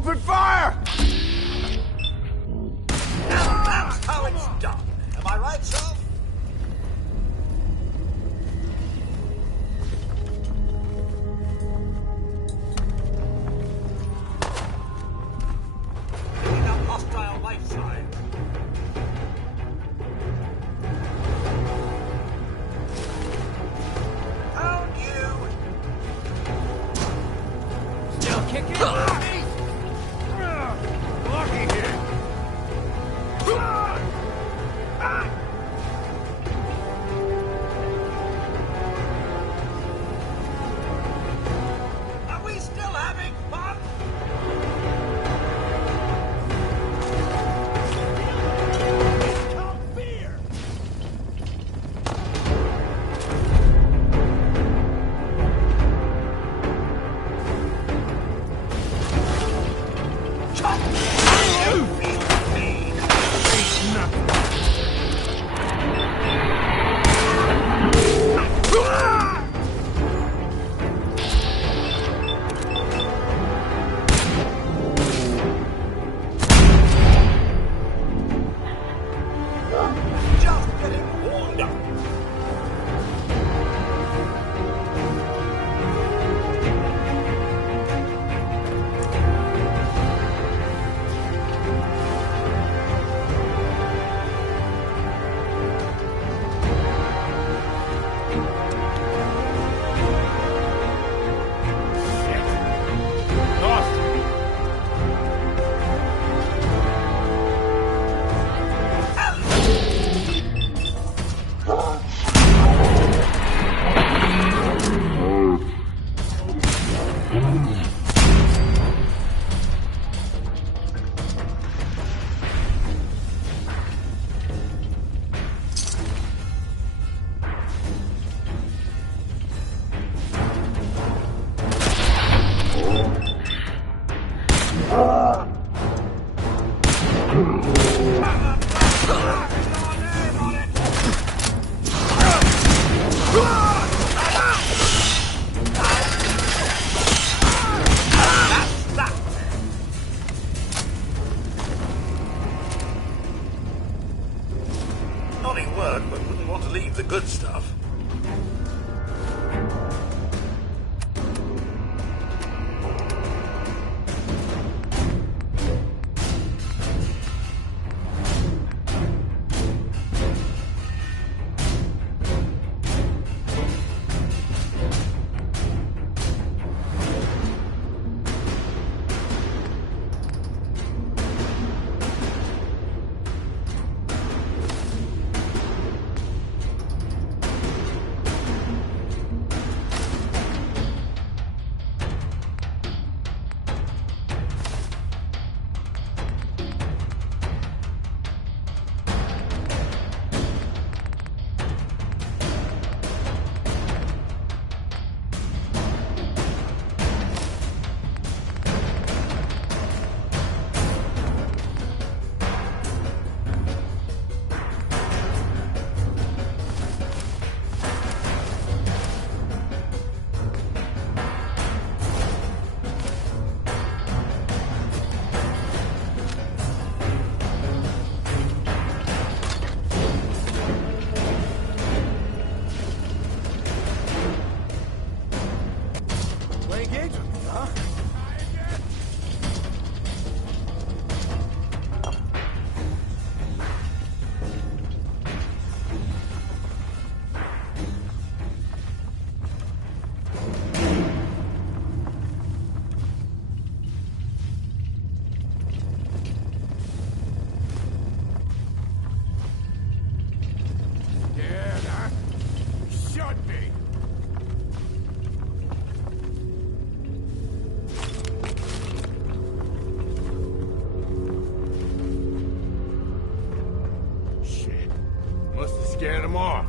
Open fire! That's how it's done. Am I right, sir? Picking up hostile life signs. Found you. Still kicking? Lucky here. Are we still having fun? Come fear. You feel pain. Just getting warmed up. Lost. Naughty word, but wouldn't want to leave the good stuff. Play games with me, huh? Scared, huh? Should be. Shit. Must have scared him off.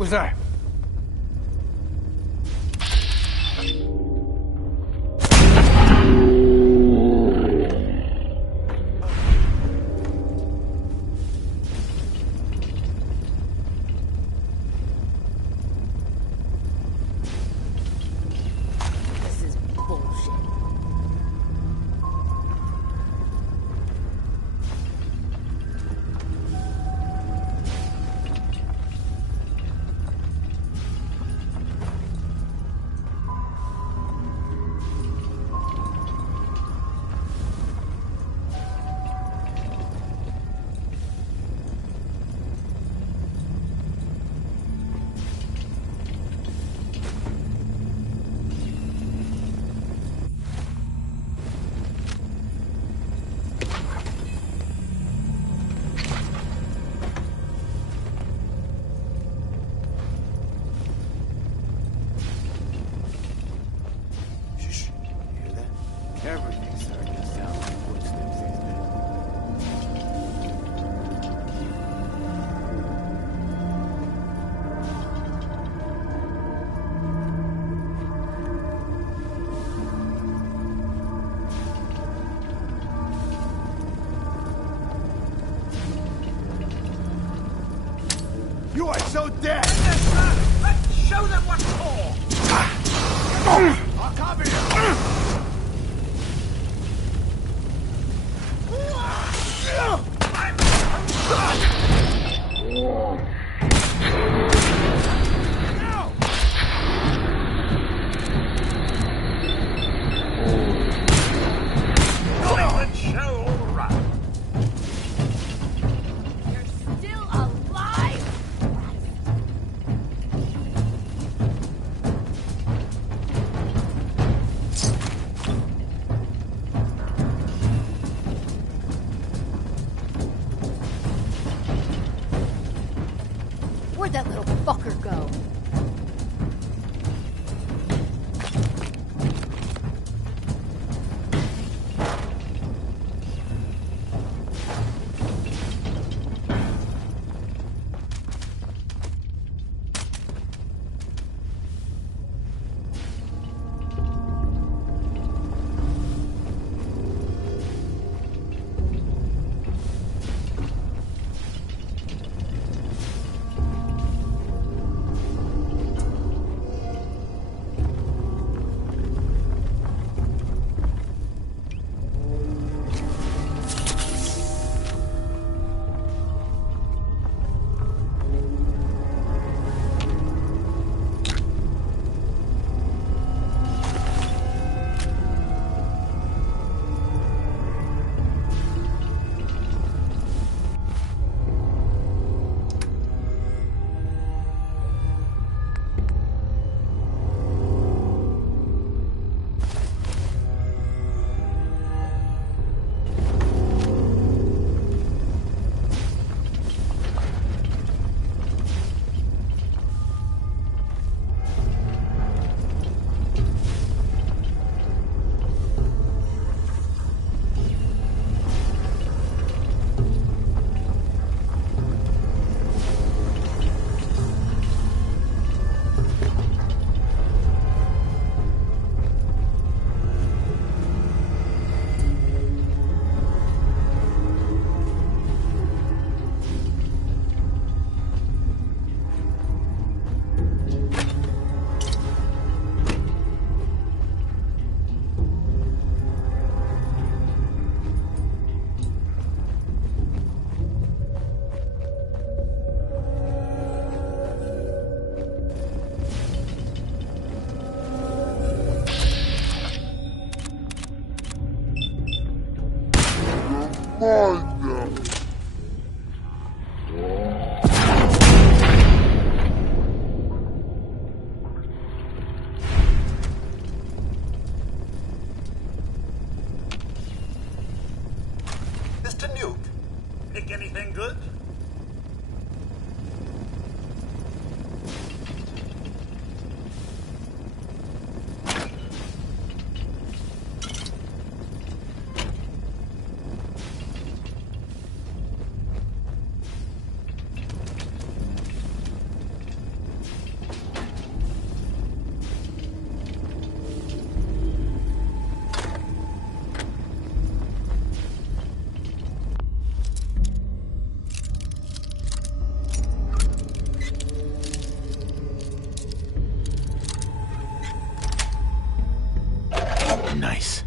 was that? This is bullshit. Shh. You hear that? Everything's starting to sound like footsteps these days. You are so dead! Let's show them what's for! I'll copy you! Hollywood show all right. You're still alive? Where'd that little fucker go? Mr. Nuke, pick anything good? Nice.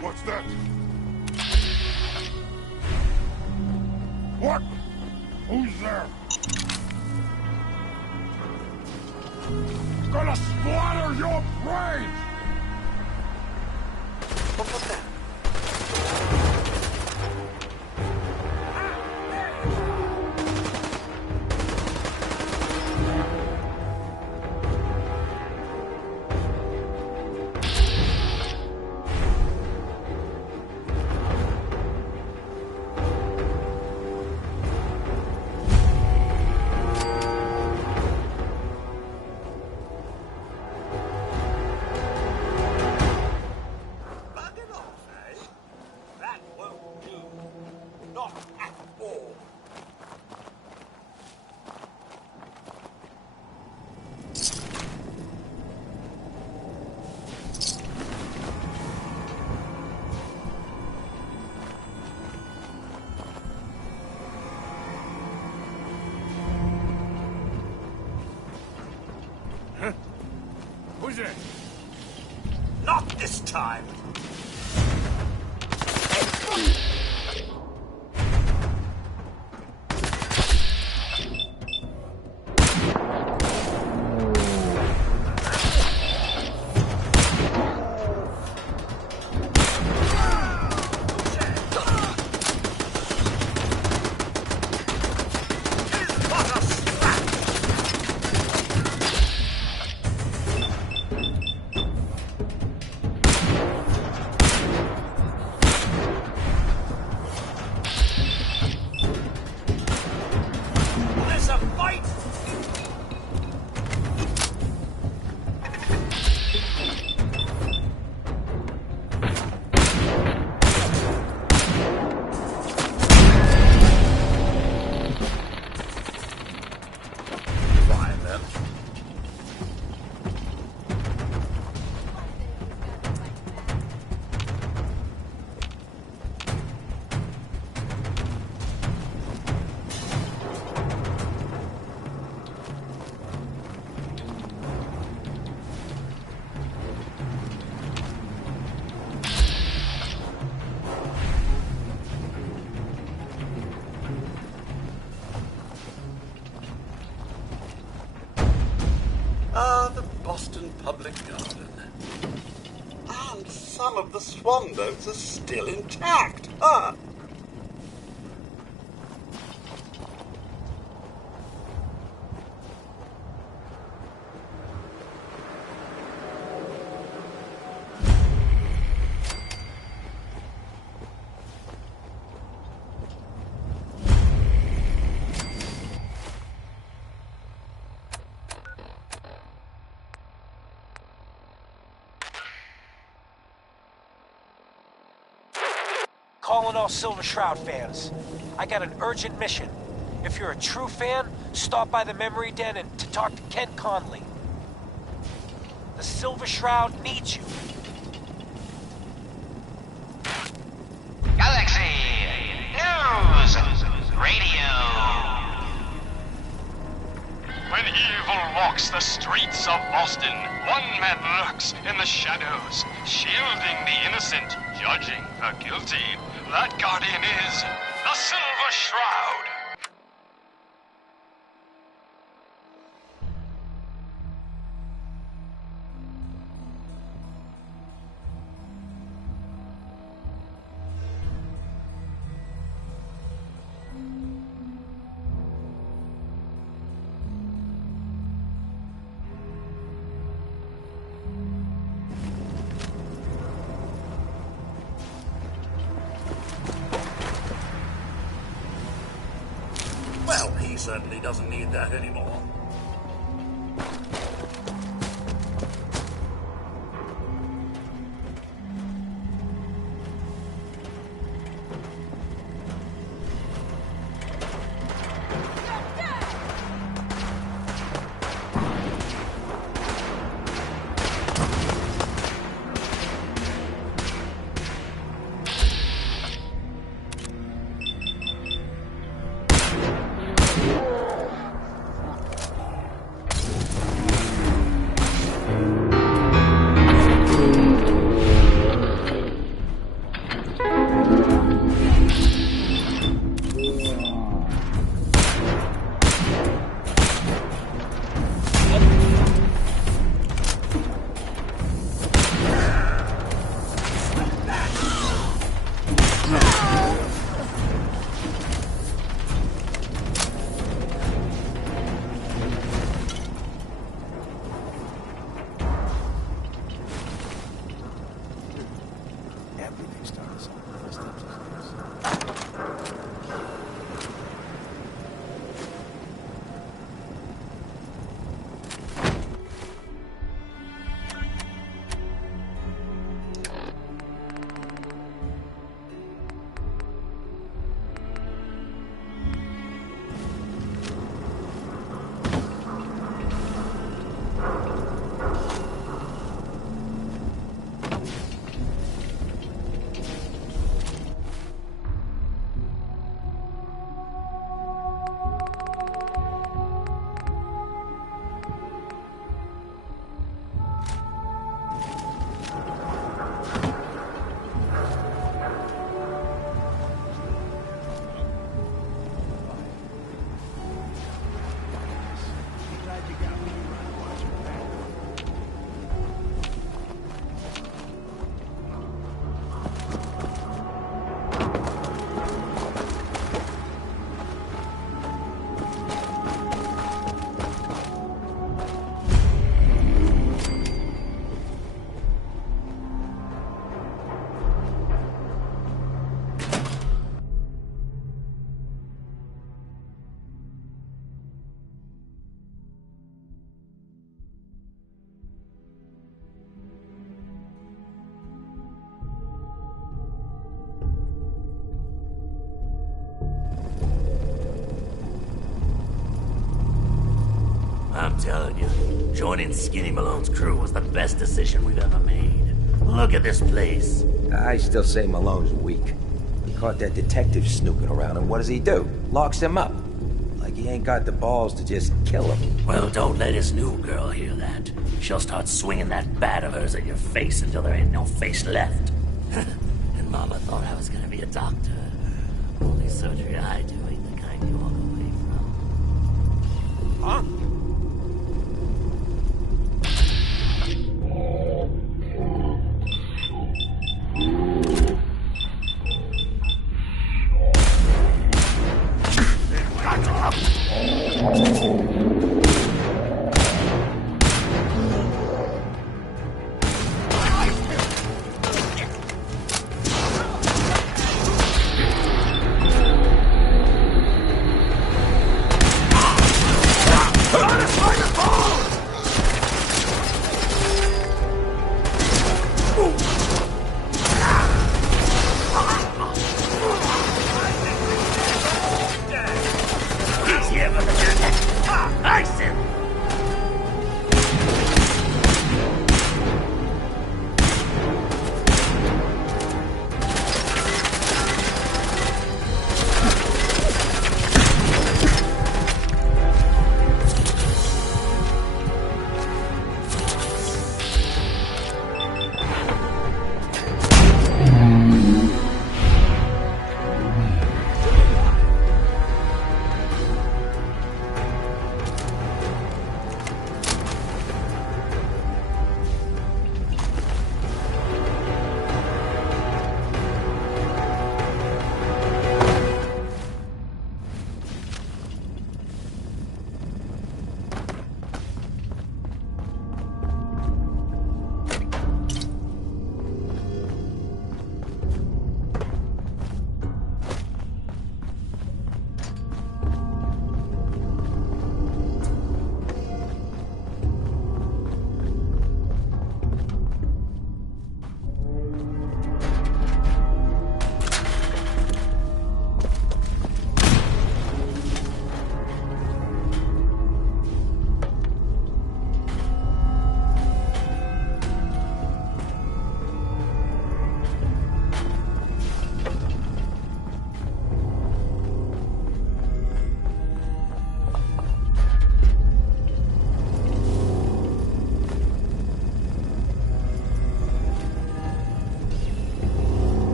What's that? What? Who's there? Gonna splatter your brains! What was that? Who's it? Not this time! The Boston Public Garden. And some of the swan boats are still intact. calling all Silver Shroud fans. I got an urgent mission. If you're a true fan, stop by the Memory Den and to talk to Kent Conley. The Silver Shroud needs you. Galaxy News Radio. When evil walks the streets of Boston, one man lurks in the shadows, shielding the innocent, judging the guilty. That guardian is the Silver Shroud. Well, he certainly doesn't need that anymore. Everything starts on the first steps of this. I'm telling you, joining Skinny Malone's crew was the best decision we've ever made. Look at this place. I still say Malone's weak. He caught that detective snooping around, and what does he do? Locks him up. Like he ain't got the balls to just kill him. Well, don't let his new girl hear that. She'll start swinging that bat of hers at your face until there ain't no face left. And Mama thought I was gonna be a doctor. Only surgery I do ain't the kind you walk away from. Huh?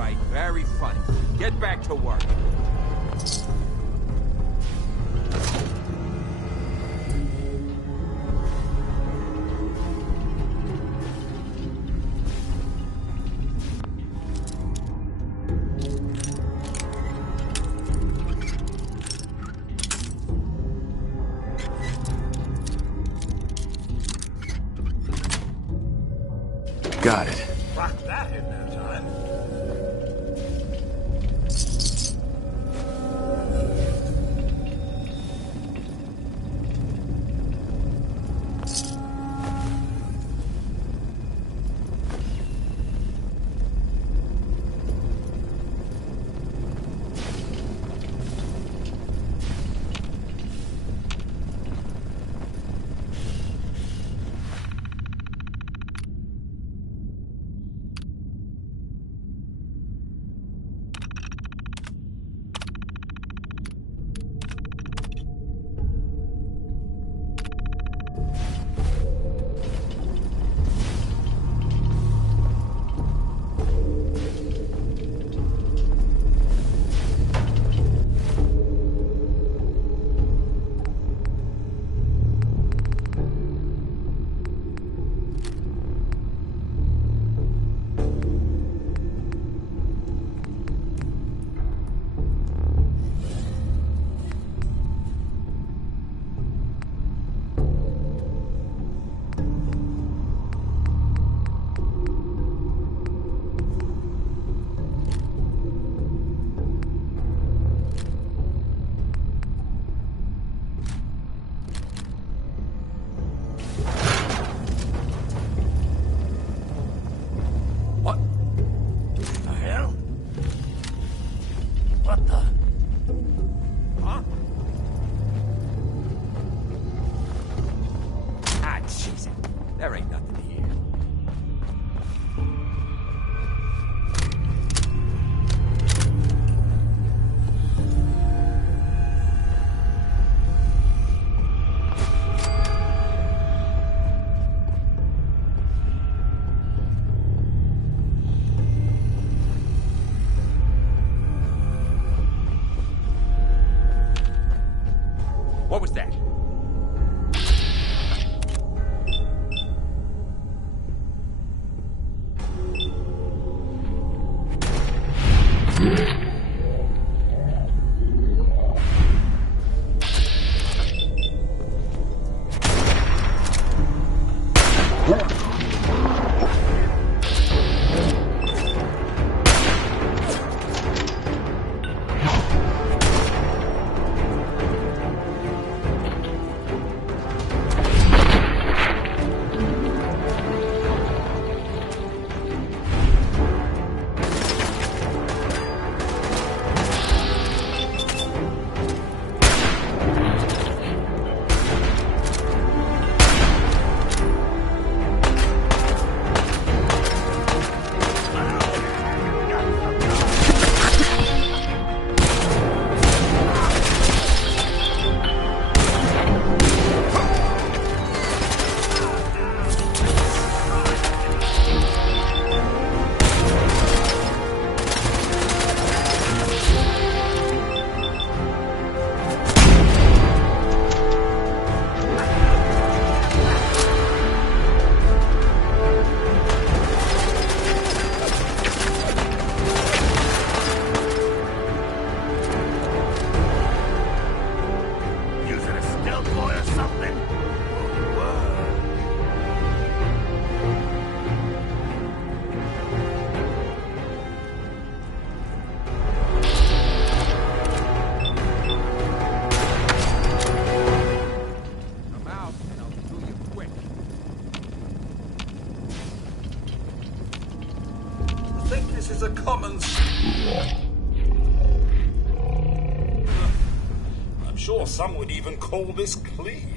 right, very funny. Get back to work. Got it. Crack that in no time. There ain't nothing here. What was that? This is a common... I'm sure some would even call this clean.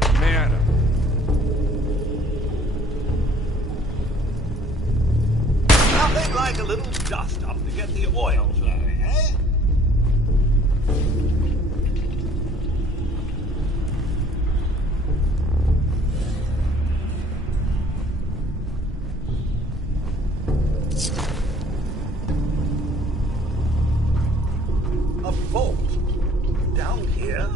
Get madder. Nothing like a little dust up to get the oil flowing, eh? A vault? Down here?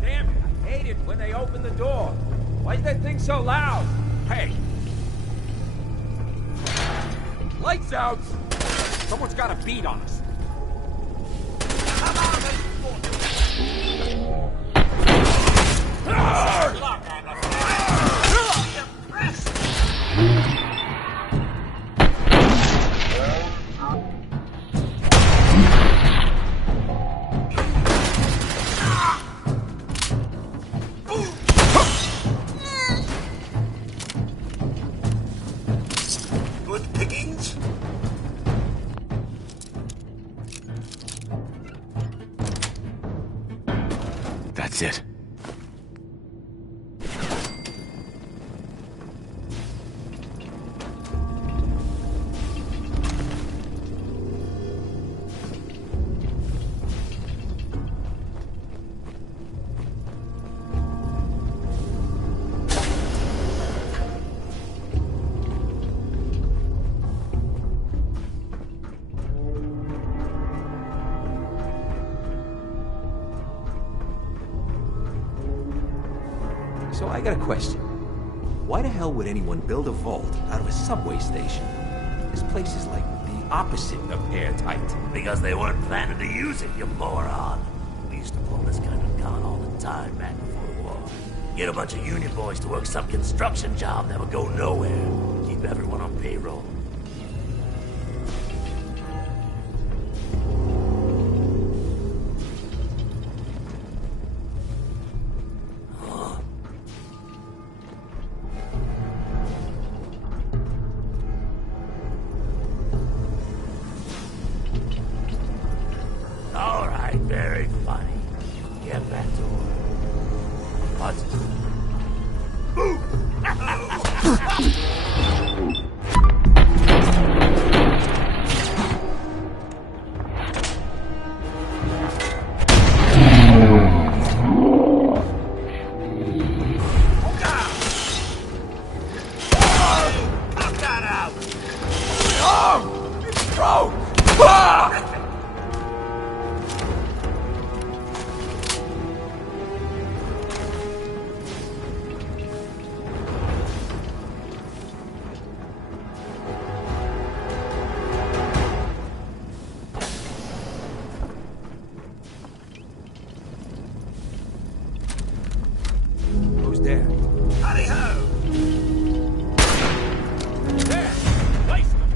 Damn it, I hate it when they open the door. Why is that thing so loud? Hey! Lights out! Someone's got a beat on us. Come on, good pickings? That's it. So I got a question. Why the hell would anyone build a vault out of a subway station? This place is like the opposite of airtight. Because they weren't planning to use it, you moron. We used to pull this kind of con all the time back before the war. Get a bunch of union boys to work some construction job that would go nowhere. Keep everyone on payroll. All right, very funny. Get back to work. What? Pop that out! It's broke! Ah! Who's there? Hurry ho! There! Place them!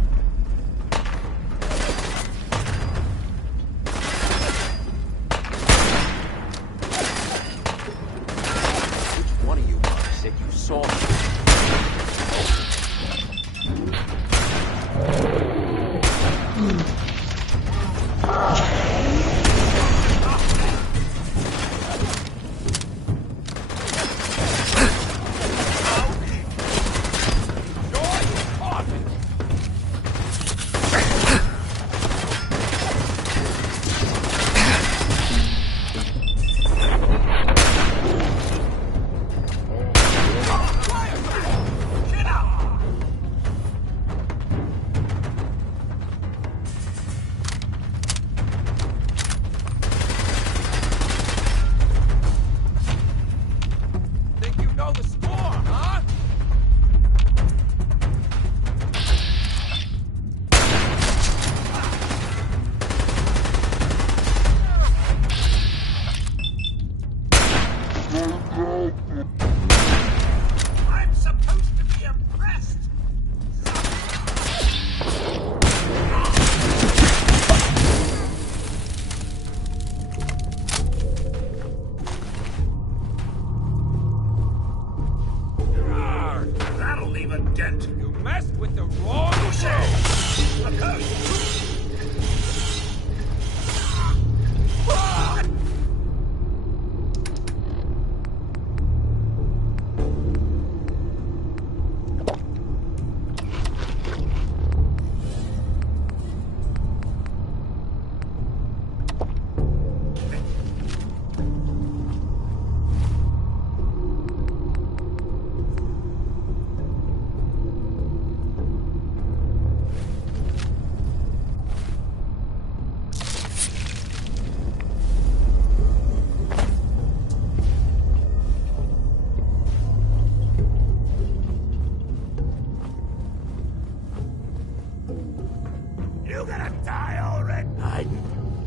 You gonna die already?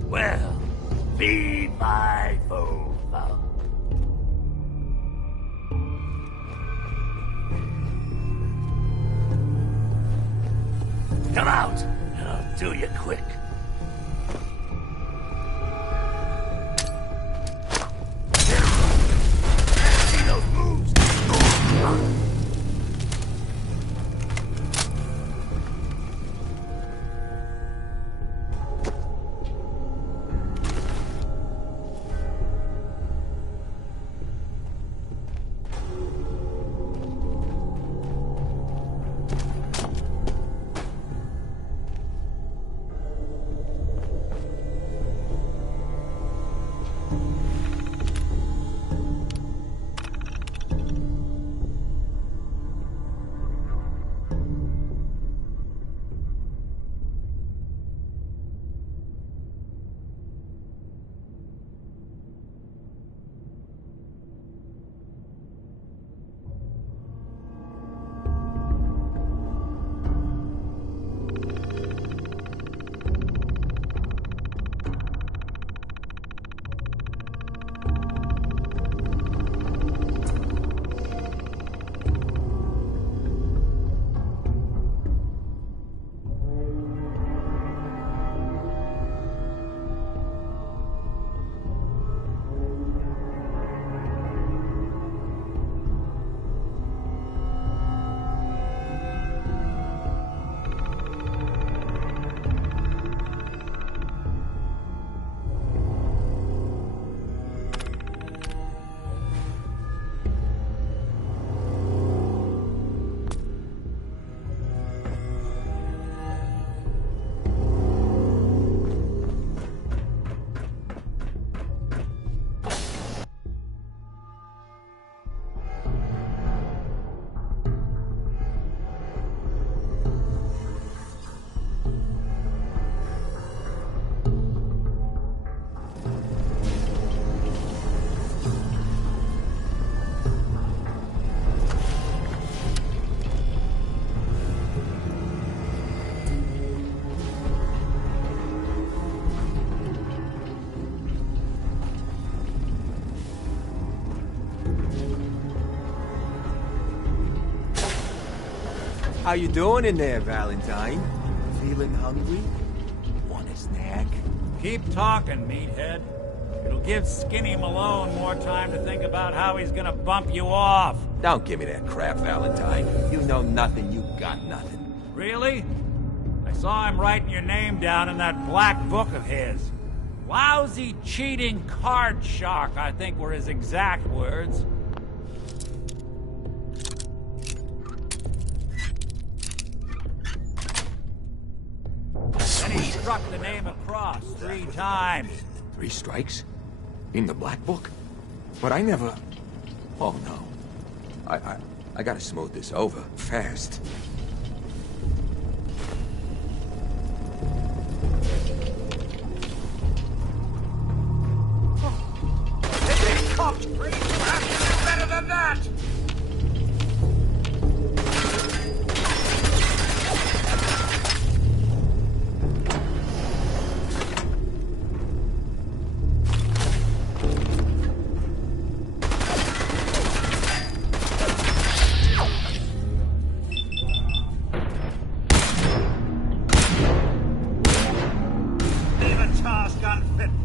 Well, feed my food. Come out, and I'll do you quick. See those moves? How you doing in there, Valentine? Feeling hungry? Want a snack? Keep talking, meathead. It'll give Skinny Malone more time to think about how he's gonna bump you off. Don't give me that crap, Valentine. You know nothing, you got nothing. Really? I saw him writing your name down in that black book of his. Lousy, cheating card shark, I think were his exact words. Then he struck the name across 3 times. 3 strikes? In the black book? But I never... Oh, no. I gotta smooth this over, fast. Hey, cops, pretty fast, better than that!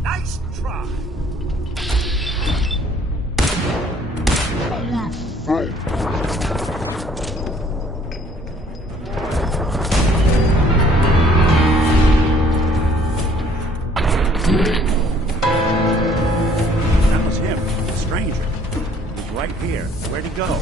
Nice try. That was him, the stranger. He's right here. Where'd he go?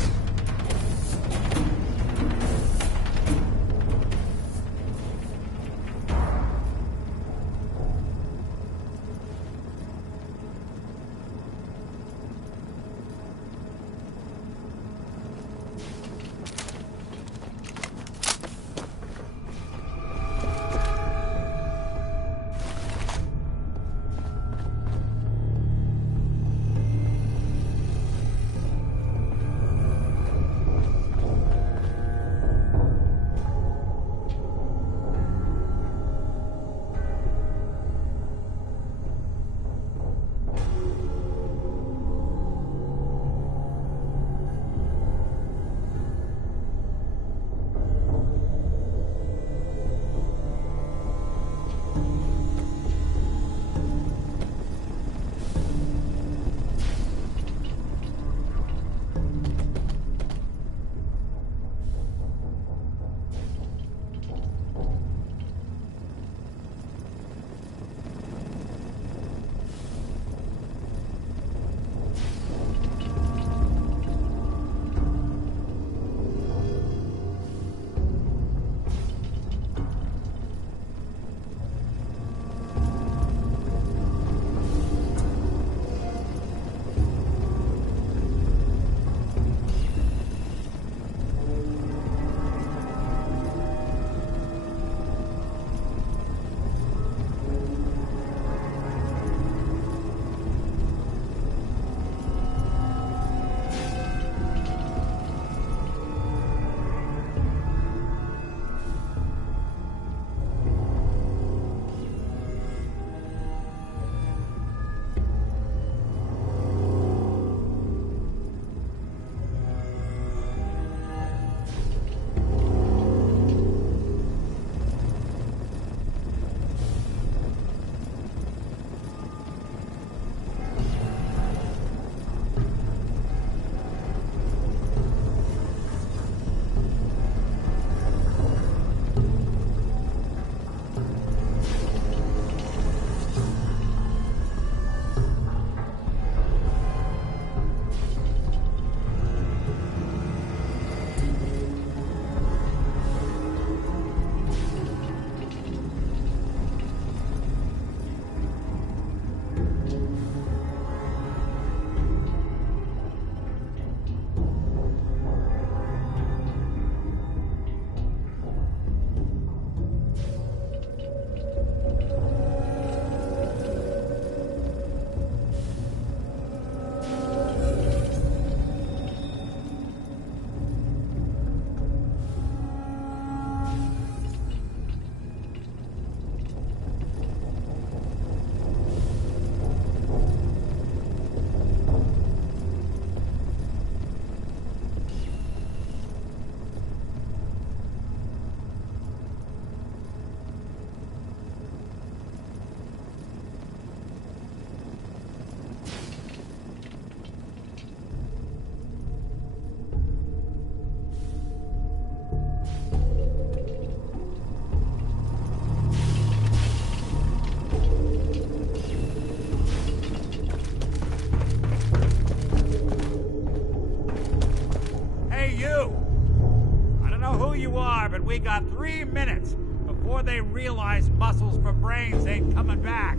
they realize muscles for brains ain't coming back.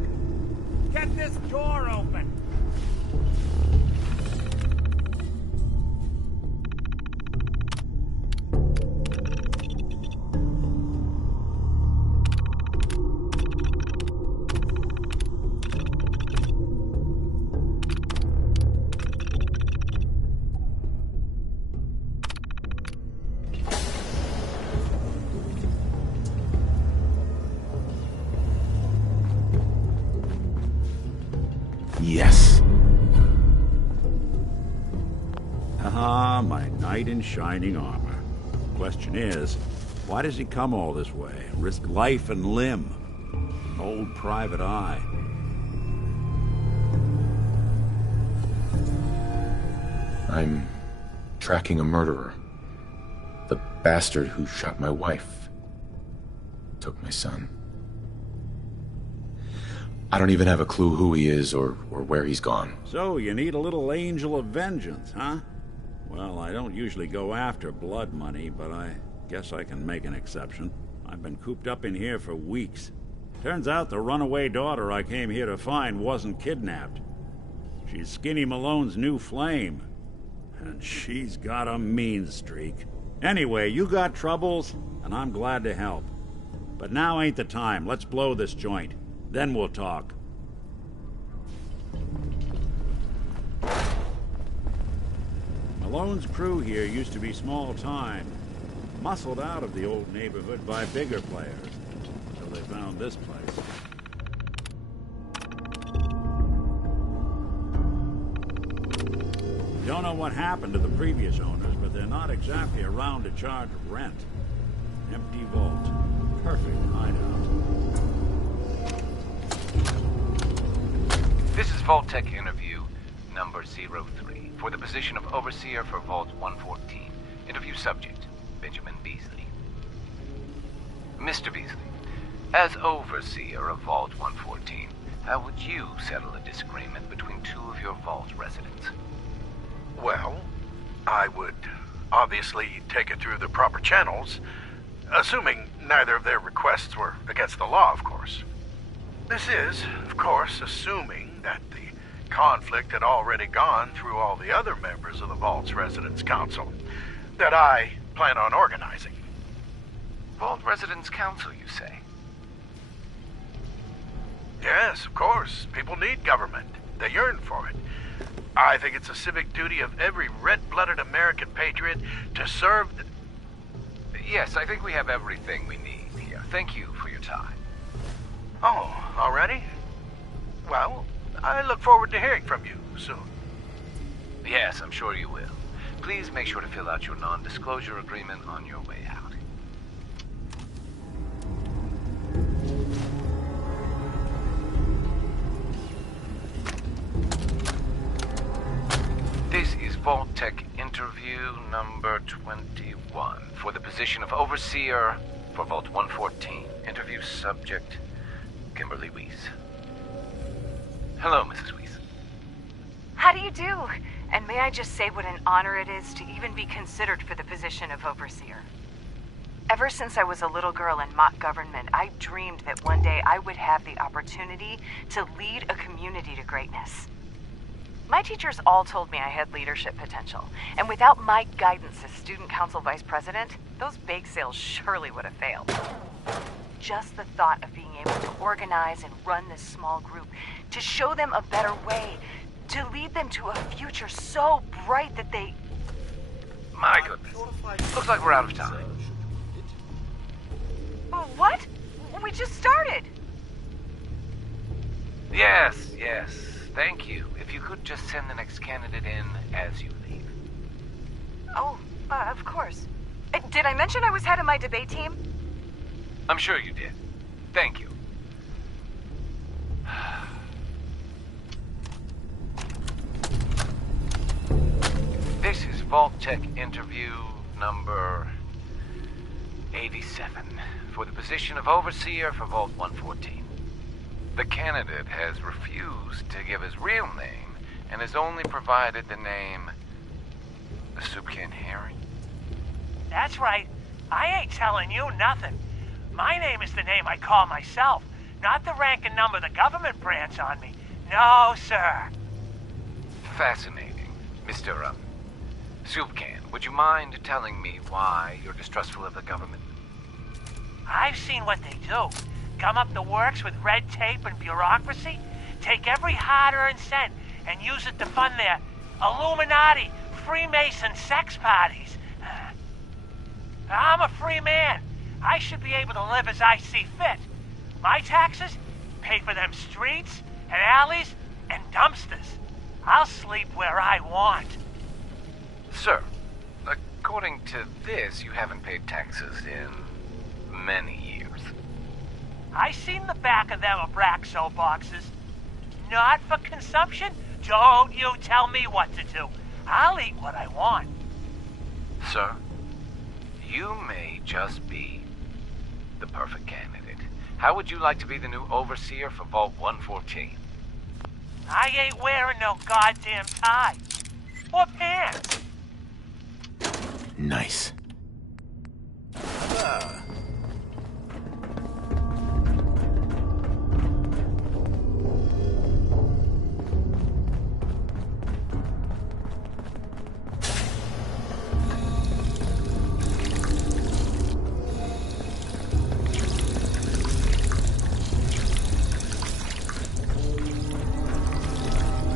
Get this door open! Yes. Ah, my knight in shining armor. Question is, why does he come all this way? Risk life and limb? An old private eye. I'm tracking a murderer. The bastard who shot my wife. Took my son. I don't even have a clue who he is or where he's gone. So, you need a little angel of vengeance, huh? Well, I don't usually go after blood money, but I guess I can make an exception. I've been cooped up in here for weeks. Turns out the runaway daughter I came here to find wasn't kidnapped. She's Skinny Malone's new flame. And she's got a mean streak. Anyway, you got troubles, and I'm glad to help. But now ain't the time. Let's blow this joint. Then we'll talk. Malone's crew here used to be small time. Muscled out of the old neighborhood by bigger players. Until they found this place. Don't know what happened to the previous owners, but they're not exactly around to charge rent. Empty vault. Perfect hideout. This is Vault-Tec interview number 03 for the position of Overseer for Vault 114. Interview subject, Benjamin Beasley. Mr. Beasley, as Overseer of Vault 114, how would you settle a disagreement between two of your Vault residents? Well, I would obviously take it through the proper channels, assuming neither of their requests were against the law, of course. This is, of course, assuming that the conflict had already gone through all the other members of the Vault's Residence Council that I plan on organizing. Vault Residence Council, you say? Yes, of course. People need government. They yearn for it. I think it's a civic duty of every red-blooded American patriot to serve the... Yes, I think we have everything we need here. Thank you for your time. Oh, already? Well, I look forward to hearing from you soon. Yes, I'm sure you will. Please make sure to fill out your non-disclosure agreement on your way out. This is Vault-Tec interview number 21 for the position of Overseer for Vault 114. Interview subject, Kimberly Weiss. Hello, Mrs. Weiss. How do you do? And may I just say what an honor it is to even be considered for the position of Overseer. Ever since I was a little girl in mock government, I dreamed that one day I would have the opportunity to lead a community to greatness. My teachers all told me I had leadership potential, and without my guidance as student council vice president, those bake sales surely would have failed. Just the thought of being able to organize and run this small group, to show them a better way, to lead them to a future so bright that they... My goodness. Looks like we're out of time. What? We just started. Yes. Thank you. If you could just send the next candidate in as you leave. Oh, of course. Did I mention I was head of my debate team? I'm sure you did. Thank you. This is Vault-Tec interview number 87 for the position of Overseer for Vault 114. The candidate has refused to give his real name and has only provided the name Soup Can Harry. That's right. I ain't telling you nothing. My name is the name I call myself, not the rank and number the government brands on me. No, sir. Fascinating. Mr. Soup Can, would you mind telling me why you're distrustful of the government? I've seen what they do. Come up the works with red tape and bureaucracy, take every hard-earned cent and use it to fund their Illuminati, Freemason sex parties. I'm a free man. I should be able to live as I see fit. My taxes pay for them streets and alleys and dumpsters. I'll sleep where I want. Sir, according to this, you haven't paid taxes in many years. I seen the back of them Abraxo boxes. Not for consumption. Don't you tell me what to do. I'll eat what I want. Sir, you may just be the perfect candidate. How would you like to be the new overseer for Vault 114? I ain't wearing no goddamn tie. Or pants. Nice.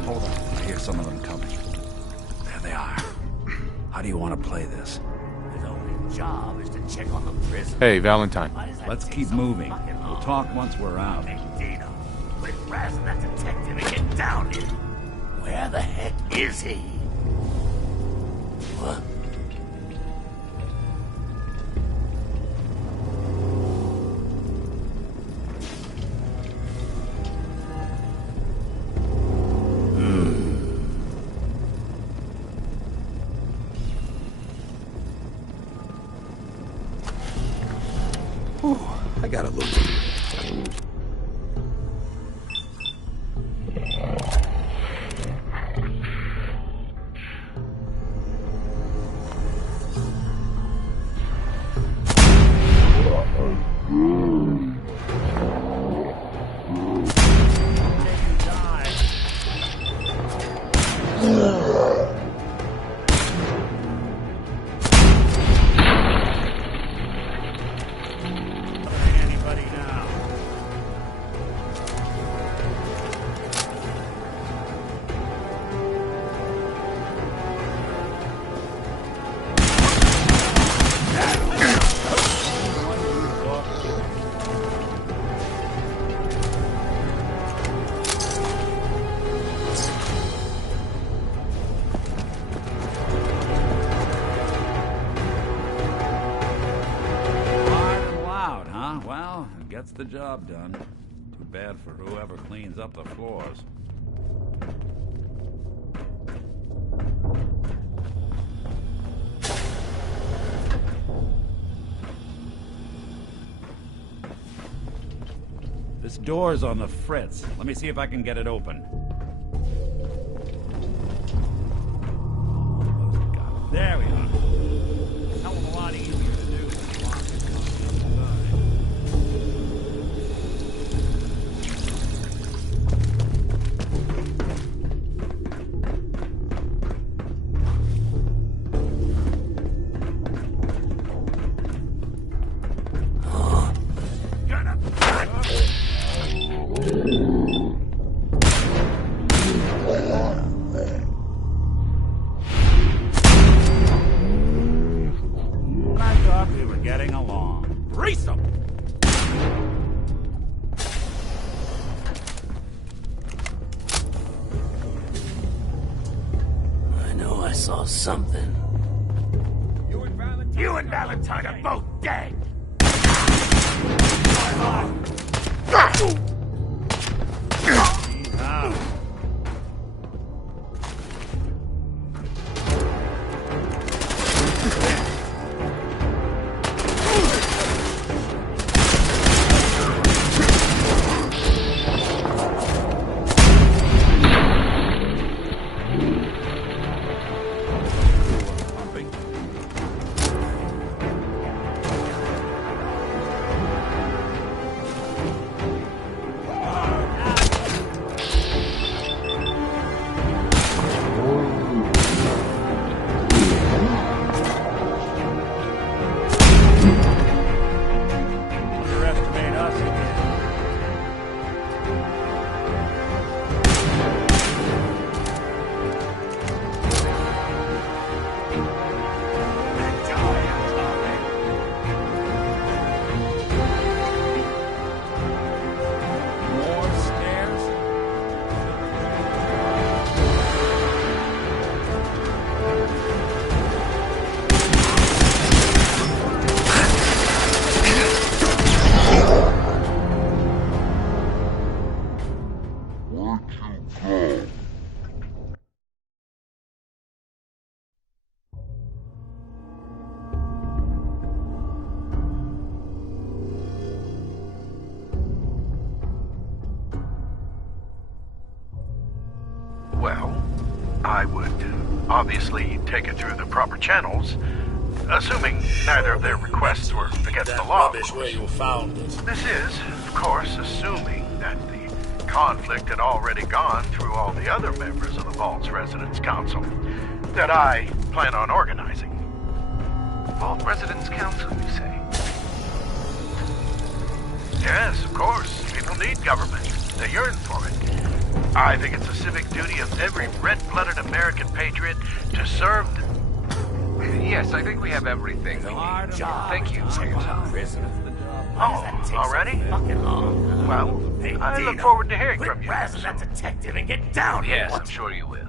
Hold on, I hear some of them coming. There they are. How do you want to play this? His only job is to check on the prison. Hey, Valentine. Let's keep moving. We'll talk once we're out. Dino, quit razzing that detective and get down here. Where the heck is he? What? I gotta look. Gets the job done. Too bad for whoever cleans up the floors. This door's on the fritz. Let me see if I can get it open. There we are. Hell of a lot easier to do than lock it on the inside. I saw something. You and Valentine are both dead! Well, I would obviously take it through the proper channels, assuming neither of their requests were against the law. Rubbish where you found it. This is, of course, assuming that the conflict had already gone through all the other members of the Vault's Residence Council that I plan on organizing. Vault Residence Council, you say? Yes, of course. People need government. They yearn for it. I think it's a civic duty of every red-blooded American patriot to serve the... Yes, I think we have everything we need. Thank you for your time. Oh, already? Well, I look forward to hearing from you. That detective and get down here. Yes, I'm sure you will.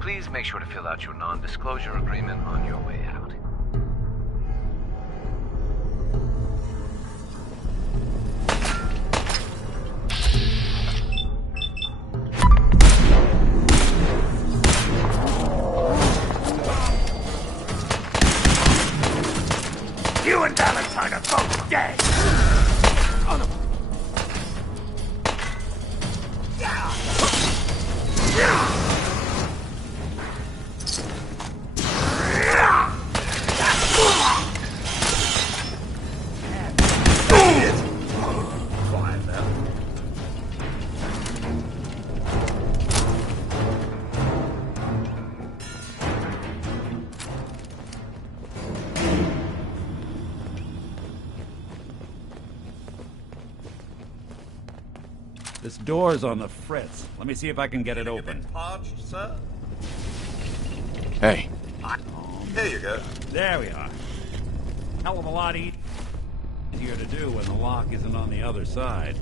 Please make sure to fill out your non-disclosure agreement on your way out. You and Valentine are both dead! This door's on the fritz. Let me see if I can get it open. Parched, sir? Hey. Here you go. There we are. Hell of a lot easier to do when the lock isn't on the other side.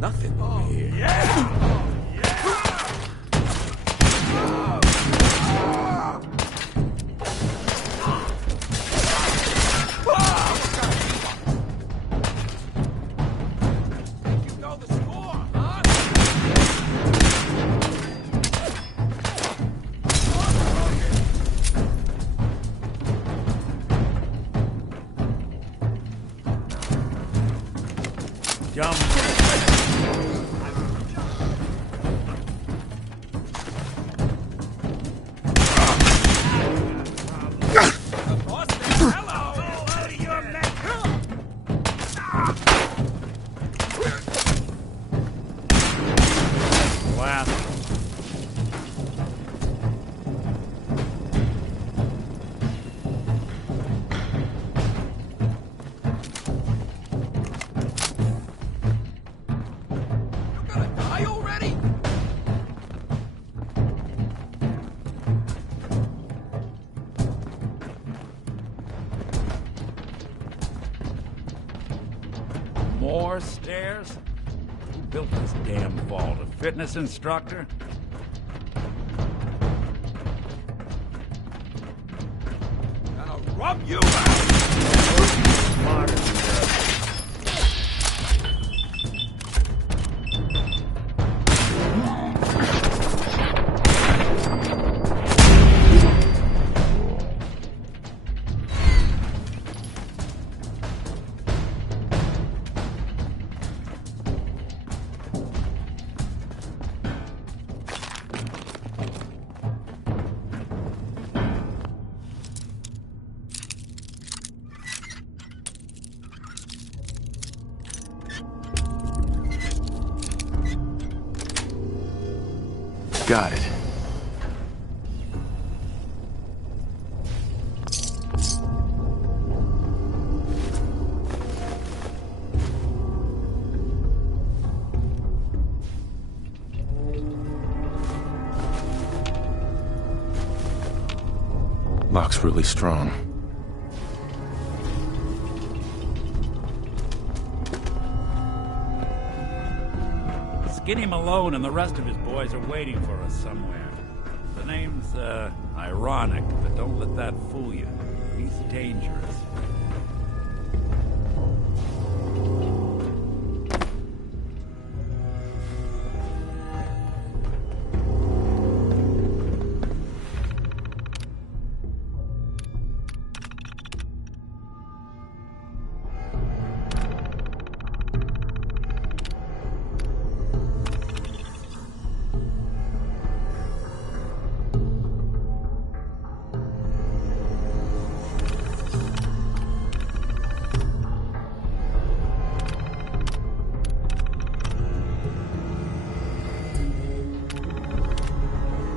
Nothing over here. More stairs? Who built this damn vault? A fitness instructor? Gonna rub you out! Smarter than that. Got it. Lock's really strong. Skinny Malone and the rest of his boys are waiting for us somewhere. The name's, ironic, but don't let that fool you. He's dangerous.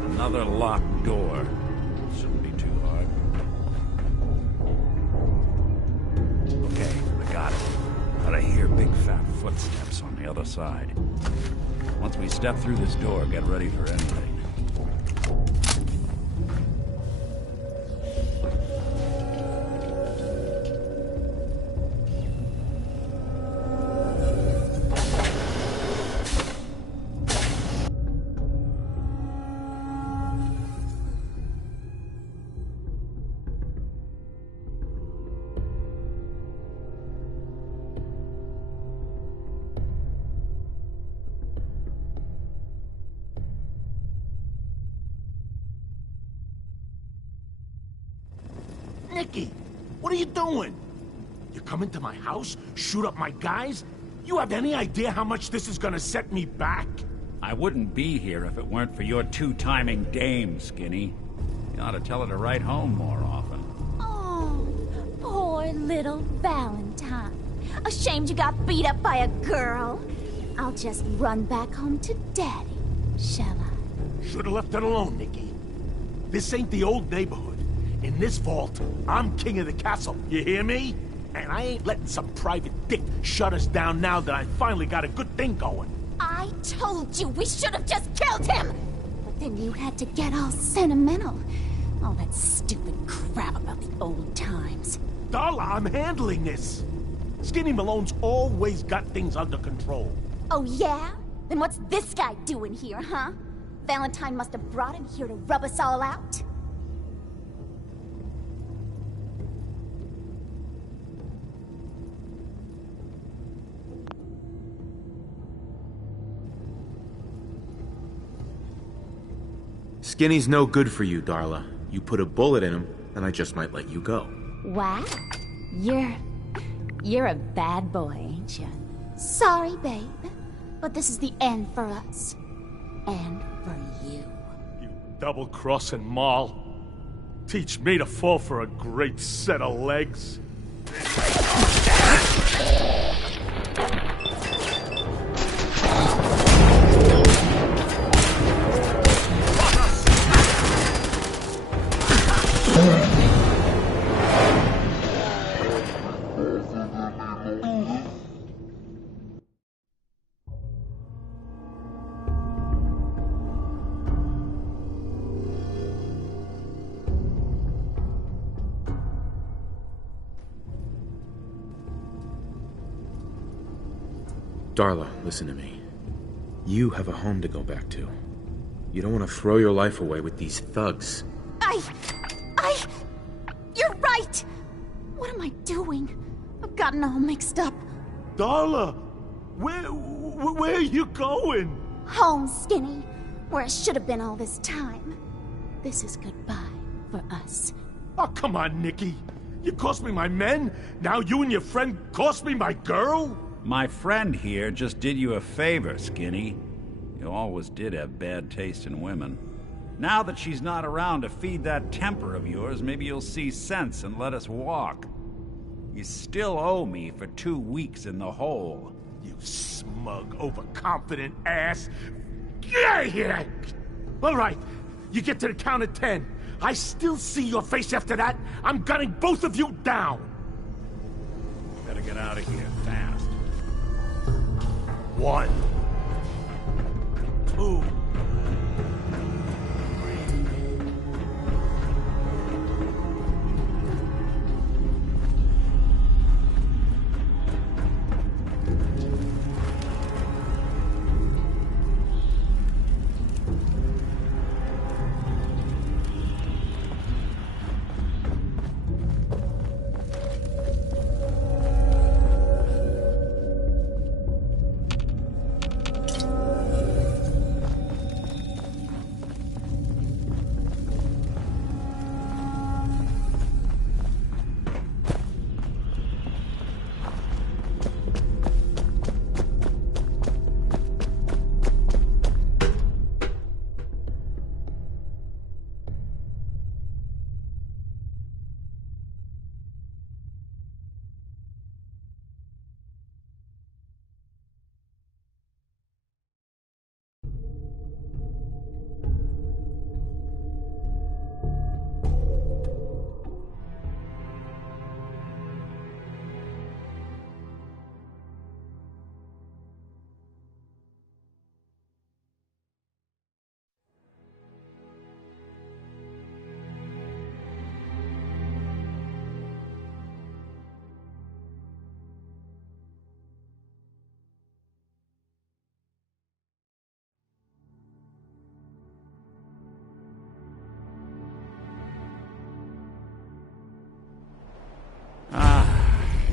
Another locked door. Shouldn't be too hard. Okay, I got it. But I hear big fat footsteps on the other side. Once we step through this door, get ready for anything. Nicky, what are you doing? You come into my house, shoot up my guys? You have any idea how much this is gonna set me back? I wouldn't be here if it weren't for your two-timing dame, Skinny. You ought to tell her to write home more often. Oh, poor little Valentine. Ashamed you got beat up by a girl? I'll just run back home to Daddy, shall I? Should've left it alone, Nicky. This ain't the old neighborhood. In this vault, I'm king of the castle, you hear me? And I ain't letting some private dick shut us down now that I finally got a good thing going. I told you we should have just killed him! But then you had to get all sentimental. All that stupid crap about the old times. Darla, I'm handling this. Skinny Malone's always got things under control. Oh yeah? Then what's this guy doing here, huh? Valentine must have brought him here to rub us all out? Skinny's no good for you, Darla. You put a bullet in him, and I just might let you go. What? You're a bad boy, ain't you? Sorry, babe, but this is the end for us. And for you. You double-crossing Maul. Teach me to fall for a great set of legs. Darla, listen to me. You have a home to go back to. You don't want to throw your life away with these thugs. You're right! What am I doing? I've gotten all mixed up. Darla, where are you going? Home, Skinny, where I should have been all this time. This is goodbye for us. Oh, come on, Nikki. You cost me my men, now you and your friend cost me my girl? My friend here just did you a favor, Skinny. You always did have bad taste in women. Now that she's not around to feed that temper of yours, maybe you'll see sense and let us walk. You still owe me for 2 weeks in the hole. You smug, overconfident ass. Get out of here! All right, you get to the count of 10. I still see your face after that. I'm gunning both of you down. Better get out of here fast. 1, 2.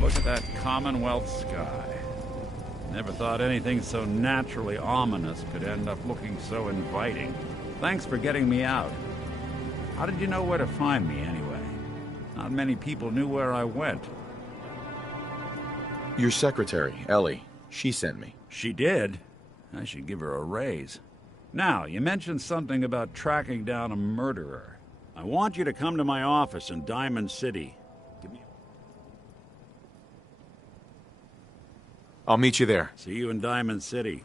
Look at that Commonwealth sky. Never thought anything so naturally ominous could end up looking so inviting. Thanks for getting me out. How did you know where to find me, anyway? Not many people knew where I went. Your secretary, Ellie, she sent me. She did? I should give her a raise. Now, you mentioned something about tracking down a murderer. I want you to come to my office in Diamond City. I'll meet you there. See you in Diamond City.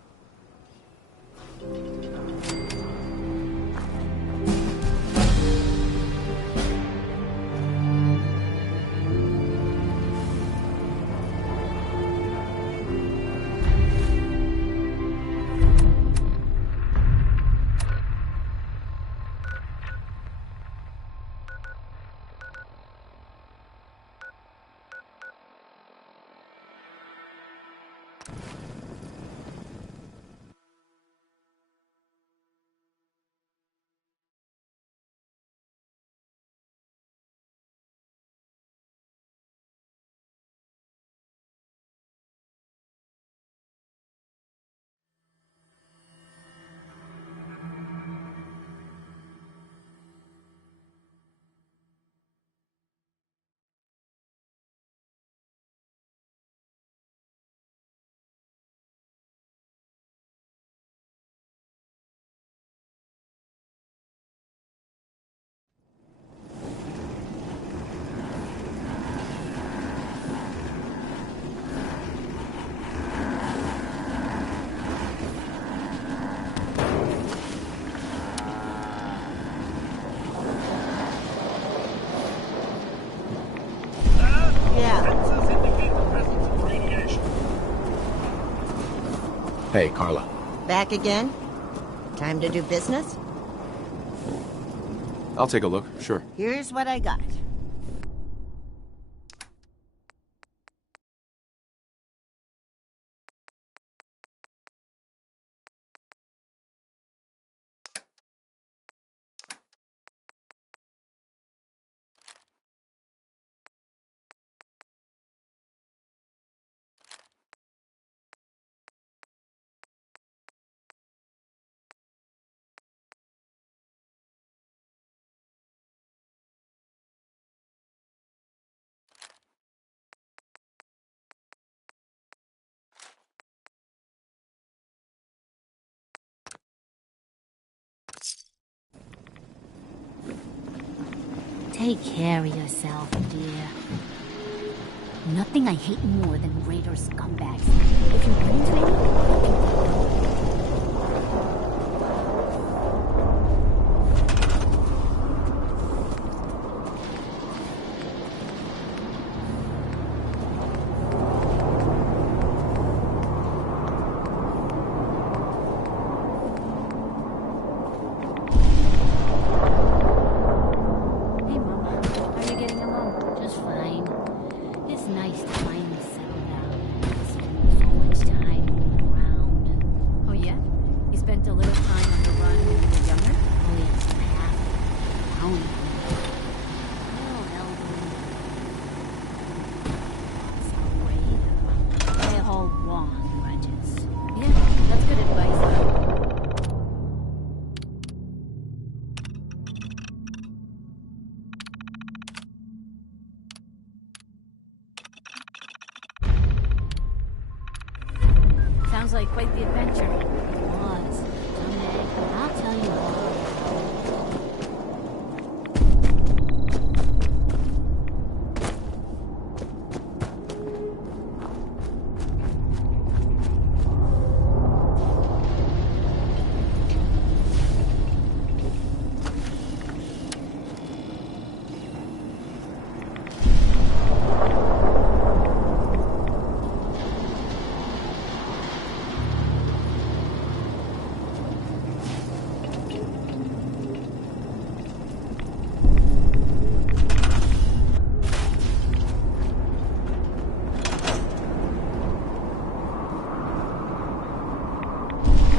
Hey, Carla. Back again? Time to do business? I'll take a look, sure. Here's what I got. Take care of yourself, dear. Nothing I hate more than raider scumbags. If you run into any, sounds like quite the adventure. It was. Someday, I'll tell you all.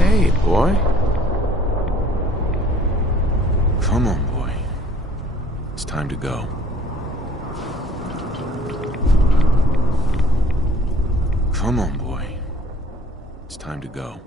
Hey, boy. Come on, boy. It's time to go. Come on, boy. It's time to go.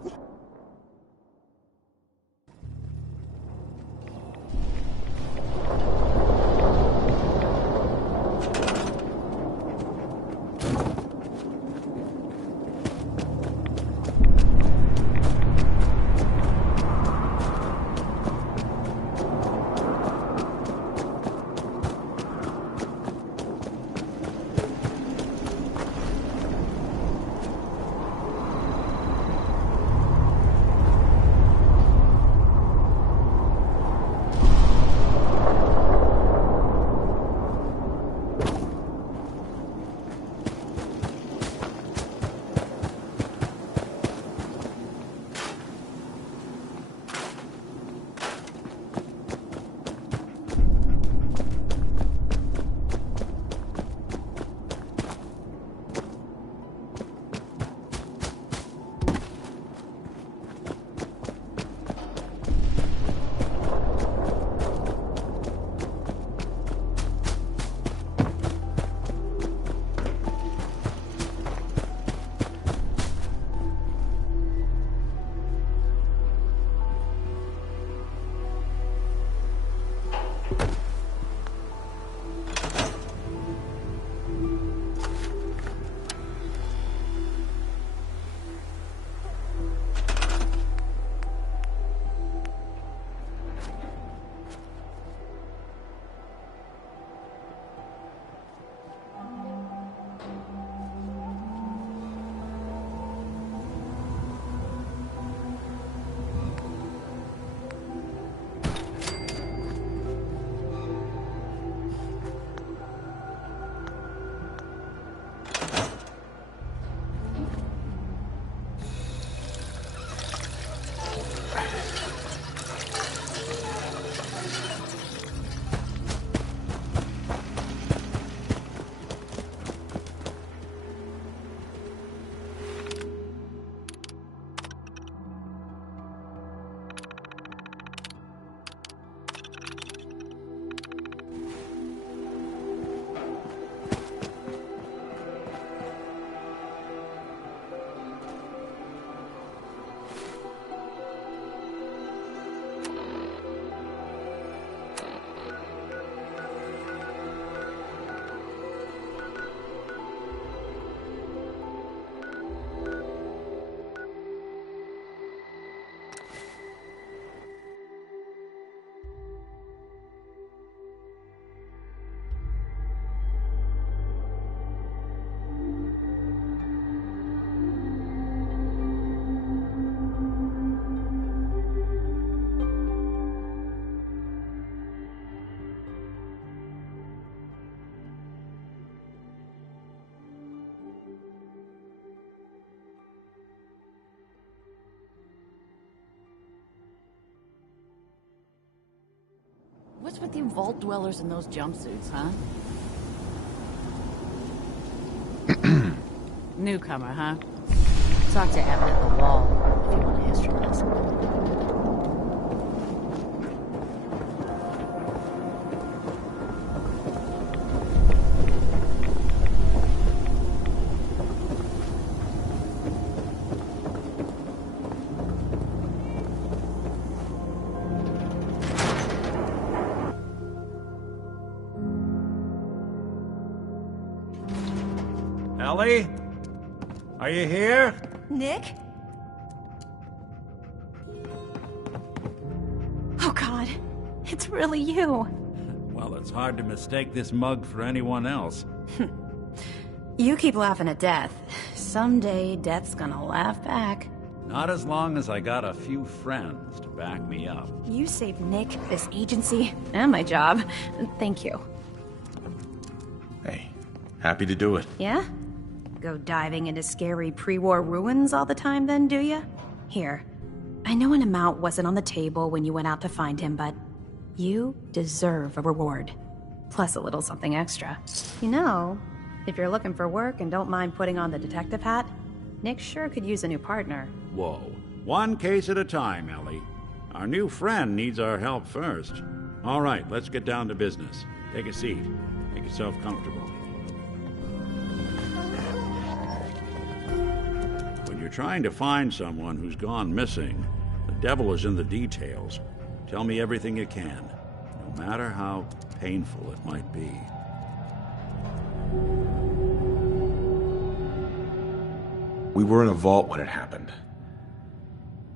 What's with you vault dwellers in those jumpsuits, huh? Newcomer, huh? Talk to Evan at the wall if you want a history lesson. Ellie? Are you here? Nick? Oh God, it's really you. Well, it's hard to mistake this mug for anyone else. You keep laughing at death. Someday, death's gonna laugh back. Not as long as I got a few friends to back me up. You saved Nick, this agency, and my job. Thank you. Hey, happy to do it. Yeah? Go diving into scary pre-war ruins all the time then, do ya? Here, I know an amount wasn't on the table when you went out to find him, but you deserve a reward. Plus a little something extra. You know, if you're looking for work and don't mind putting on the detective hat, Nick sure could use a new partner. Whoa. One case at a time, Ellie. Our new friend needs our help first. All right, let's get down to business. Take a seat. Make yourself comfortable. When you're trying to find someone who's gone missing, the devil is in the details. Tell me everything you can, no matter how painful it might be. We were in a vault when it happened.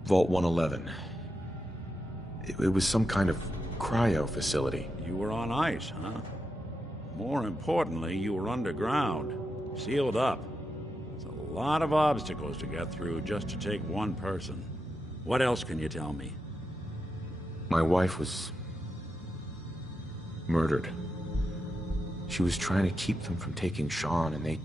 Vault 111. It was some kind of cryo facility. You were on ice, huh? More importantly, you were underground, sealed up. It's a lot of obstacles to get through just to take one person. What else can you tell me? My wife was murdered. She was trying to keep them from taking Sean, and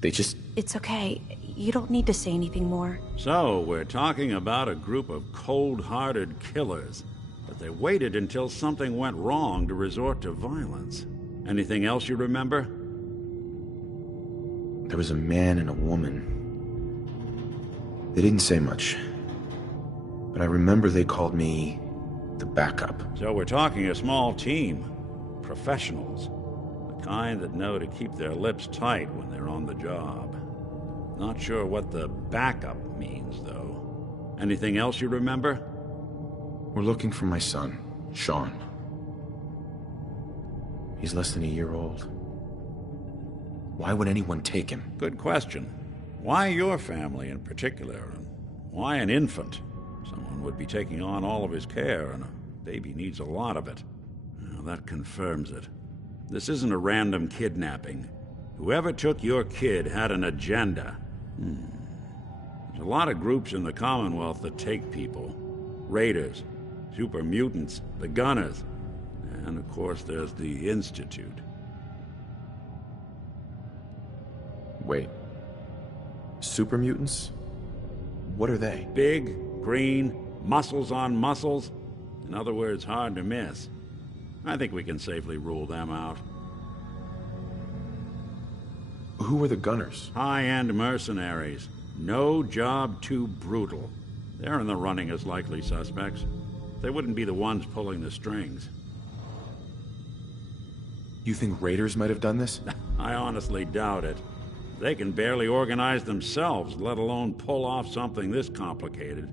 they just... It's okay. You don't need to say anything more. So, we're talking about a group of cold-hearted killers, but they waited until something went wrong to resort to violence. Anything else you remember? There was a man and a woman. They didn't say much, but I remember they called me the backup. So we're talking a small team. Professionals. The kind that know to keep their lips tight when they're on the job. Not sure what the backup means, though. Anything else you remember? We're looking for my son, Sean. He's less than a year old. Why would anyone take him? Good question. Why your family in particular? And why an infant? Someone would be taking on all of his care, and a baby needs a lot of it. Well, that confirms it. This isn't a random kidnapping. Whoever took your kid had an agenda. There's a lot of groups in the Commonwealth that take people. Raiders, super mutants, the Gunners, and of course there's the Institute. Wait. Super mutants? What are they? Big, green, muscles on muscles. In other words, hard to miss. I think we can safely rule them out. Who are the Gunners? High-end mercenaries. No job too brutal. They're in the running as likely suspects. They wouldn't be the ones pulling the strings. You think raiders might have done this? I honestly doubt it. They can barely organize themselves, let alone pull off something this complicated.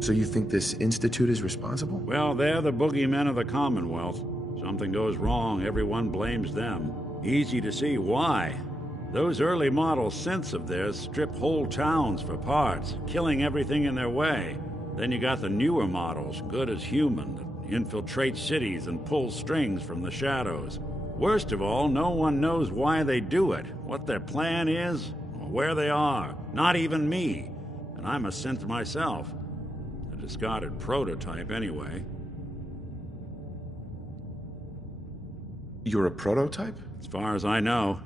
So you think this Institute is responsible? Well, they're the boogeymen of the Commonwealth. Something goes wrong, everyone blames them. Easy to see why. Those early model synths of theirs strip whole towns for parts, killing everything in their way. Then you got the newer models, good as human, that infiltrate cities and pull strings from the shadows. Worst of all, no one knows why they do it, what their plan is, or where they are. Not even me. And I'm a synth myself. A discarded prototype, anyway. You're a prototype? As far as I know.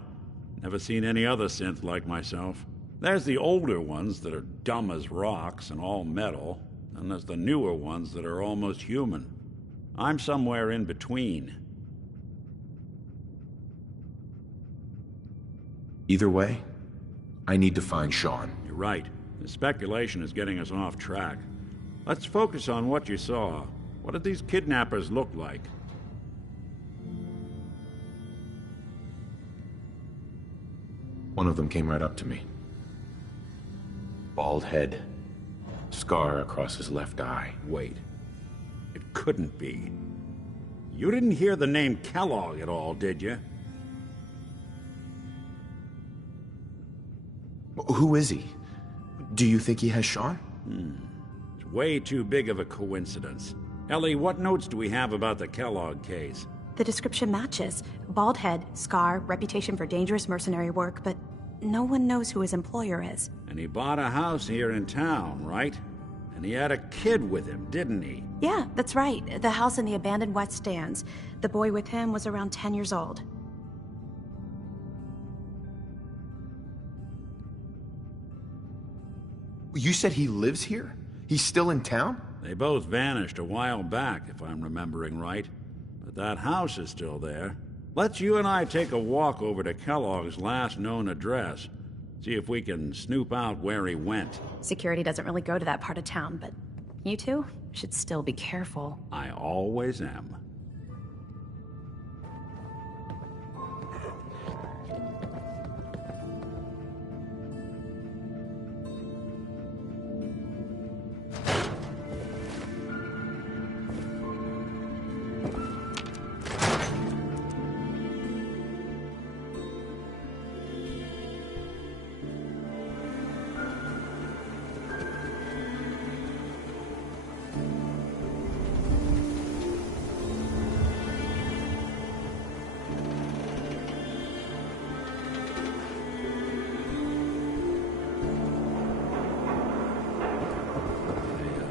Never seen any other synth like myself. There's the older ones that are dumb as rocks and all metal. And there's the newer ones that are almost human. I'm somewhere in between. Either way, I need to find Sean. You're right. The speculation is getting us off track. Let's focus on what you saw. What did these kidnappers look like? One of them came right up to me. Bald head. Scar across his left eye. Wait. It couldn't be. You didn't hear the name Kellogg at all, did you? Who is he? Do you think he has Sean? It's way too big of a coincidence. Ellie, what notes do we have about the Kellogg case? The description matches. Bald head, scar, reputation for dangerous mercenary work, but no one knows who his employer is. And he bought a house here in town, right? And he had a kid with him, didn't he? Yeah, that's right. The house in the abandoned West Stands. The boy with him was around 10 years old. You said he lives here? He's still in town? They both vanished a while back, if I'm remembering right. But that house is still there. Let's you and I take a walk over to Kellogg's last known address. See if we can snoop out where he went. Security doesn't really go to that part of town, but you two should still be careful. I always am.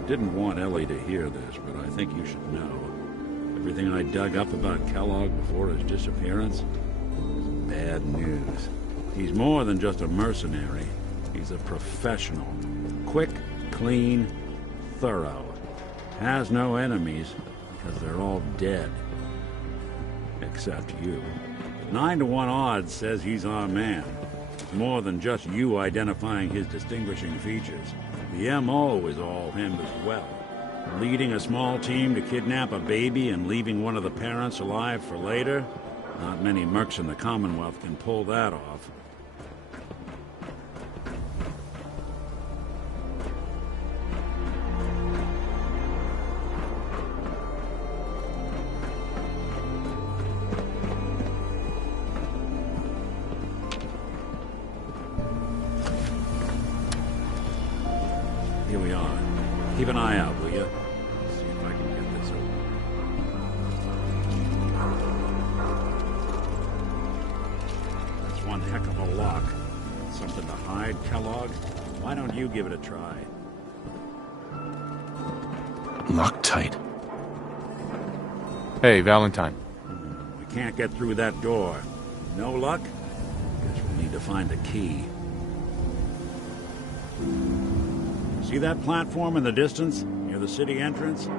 Didn't want Ellie to hear this, but I think you should know. Everything I dug up about Kellogg before his disappearance is bad news. He's more than just a mercenary. He's a professional. Quick, clean, thorough. Has no enemies, because they're all dead. Except you. 9-to-1 odds says he's our man. It's more than just you identifying his distinguishing features. The MO is all him as well. Leading a small team to kidnap a baby and leaving one of the parents alive for later? Not many mercs in the Commonwealth can pull that off. Here we are. Keep an eye out, will you? See if I can get this open. That's one heck of a lock. Something to hide, Kellogg? Why don't you give it a try? Locked tight. Hey, Valentine. We can't get through that door. No luck? Guess we'll need to find a key. See that platform in the distance, near the city entrance?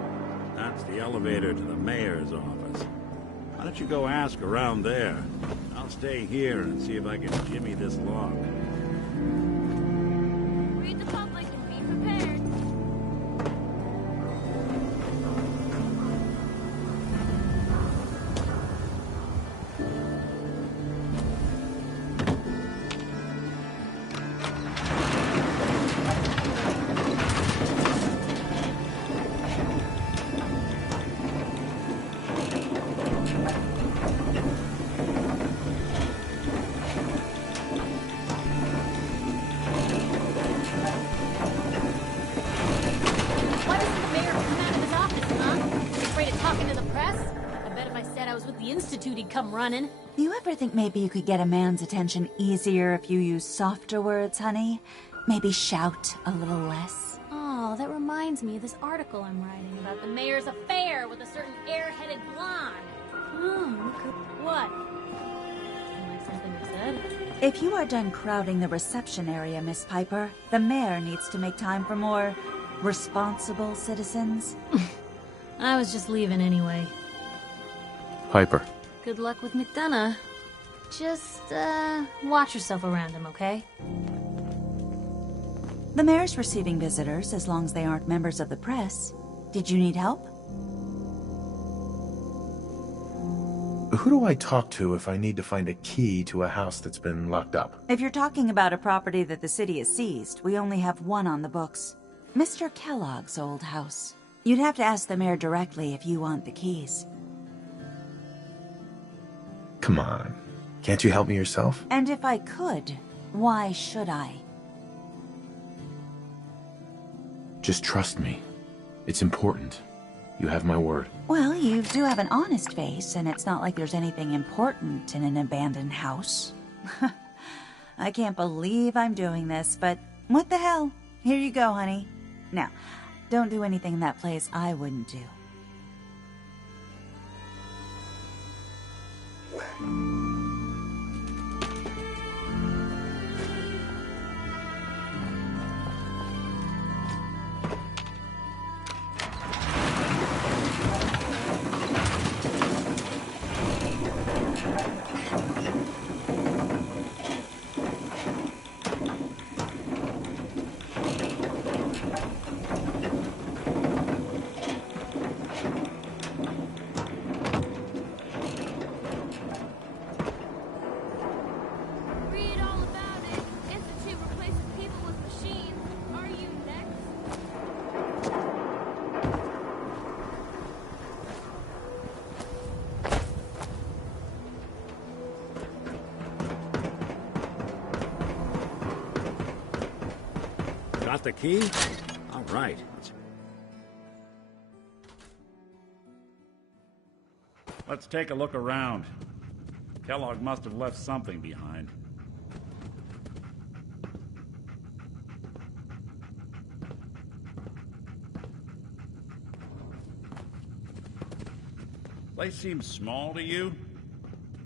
That's the elevator to the mayor's office. Why don't you go ask around there? I'll stay here and see if I can jimmy this lock. Read the public and be prepared. Come running. Do you ever think maybe you could get a man's attention easier if you use softer words, honey? Maybe shout a little less? Oh, that reminds me of this article I'm writing about the mayor's affair with a certain airheaded blonde. What? Am I something you said? If you are done crowding the reception area, Miss Piper, the mayor needs to make time for more Responsible citizens? I was just leaving anyway. Piper. Good luck with McDonough. Just, watch yourself around him, okay? The mayor's receiving visitors as long as they aren't members of the press. Did you need help? Who do I talk to if I need to find a key to a house that's been locked up? If you're talking about a property that the city has seized, we only have one on the books. Mr. Kellogg's old house. You'd have to ask the mayor directly if you want the keys. Come on. Can't you help me yourself? And if I could, why should I? Just trust me. It's important. You have my word. Well, you do have an honest face, and it's not like there's anything important in an abandoned house. I can't believe I'm doing this, but what the hell? Here you go, honey. Now, don't do anything in that place I wouldn't do. Read all about it. Institute replaces people with machines. Are you next? Got the key? All right. Let's take a look around. Kellogg must have left something behind. Place seems small to you?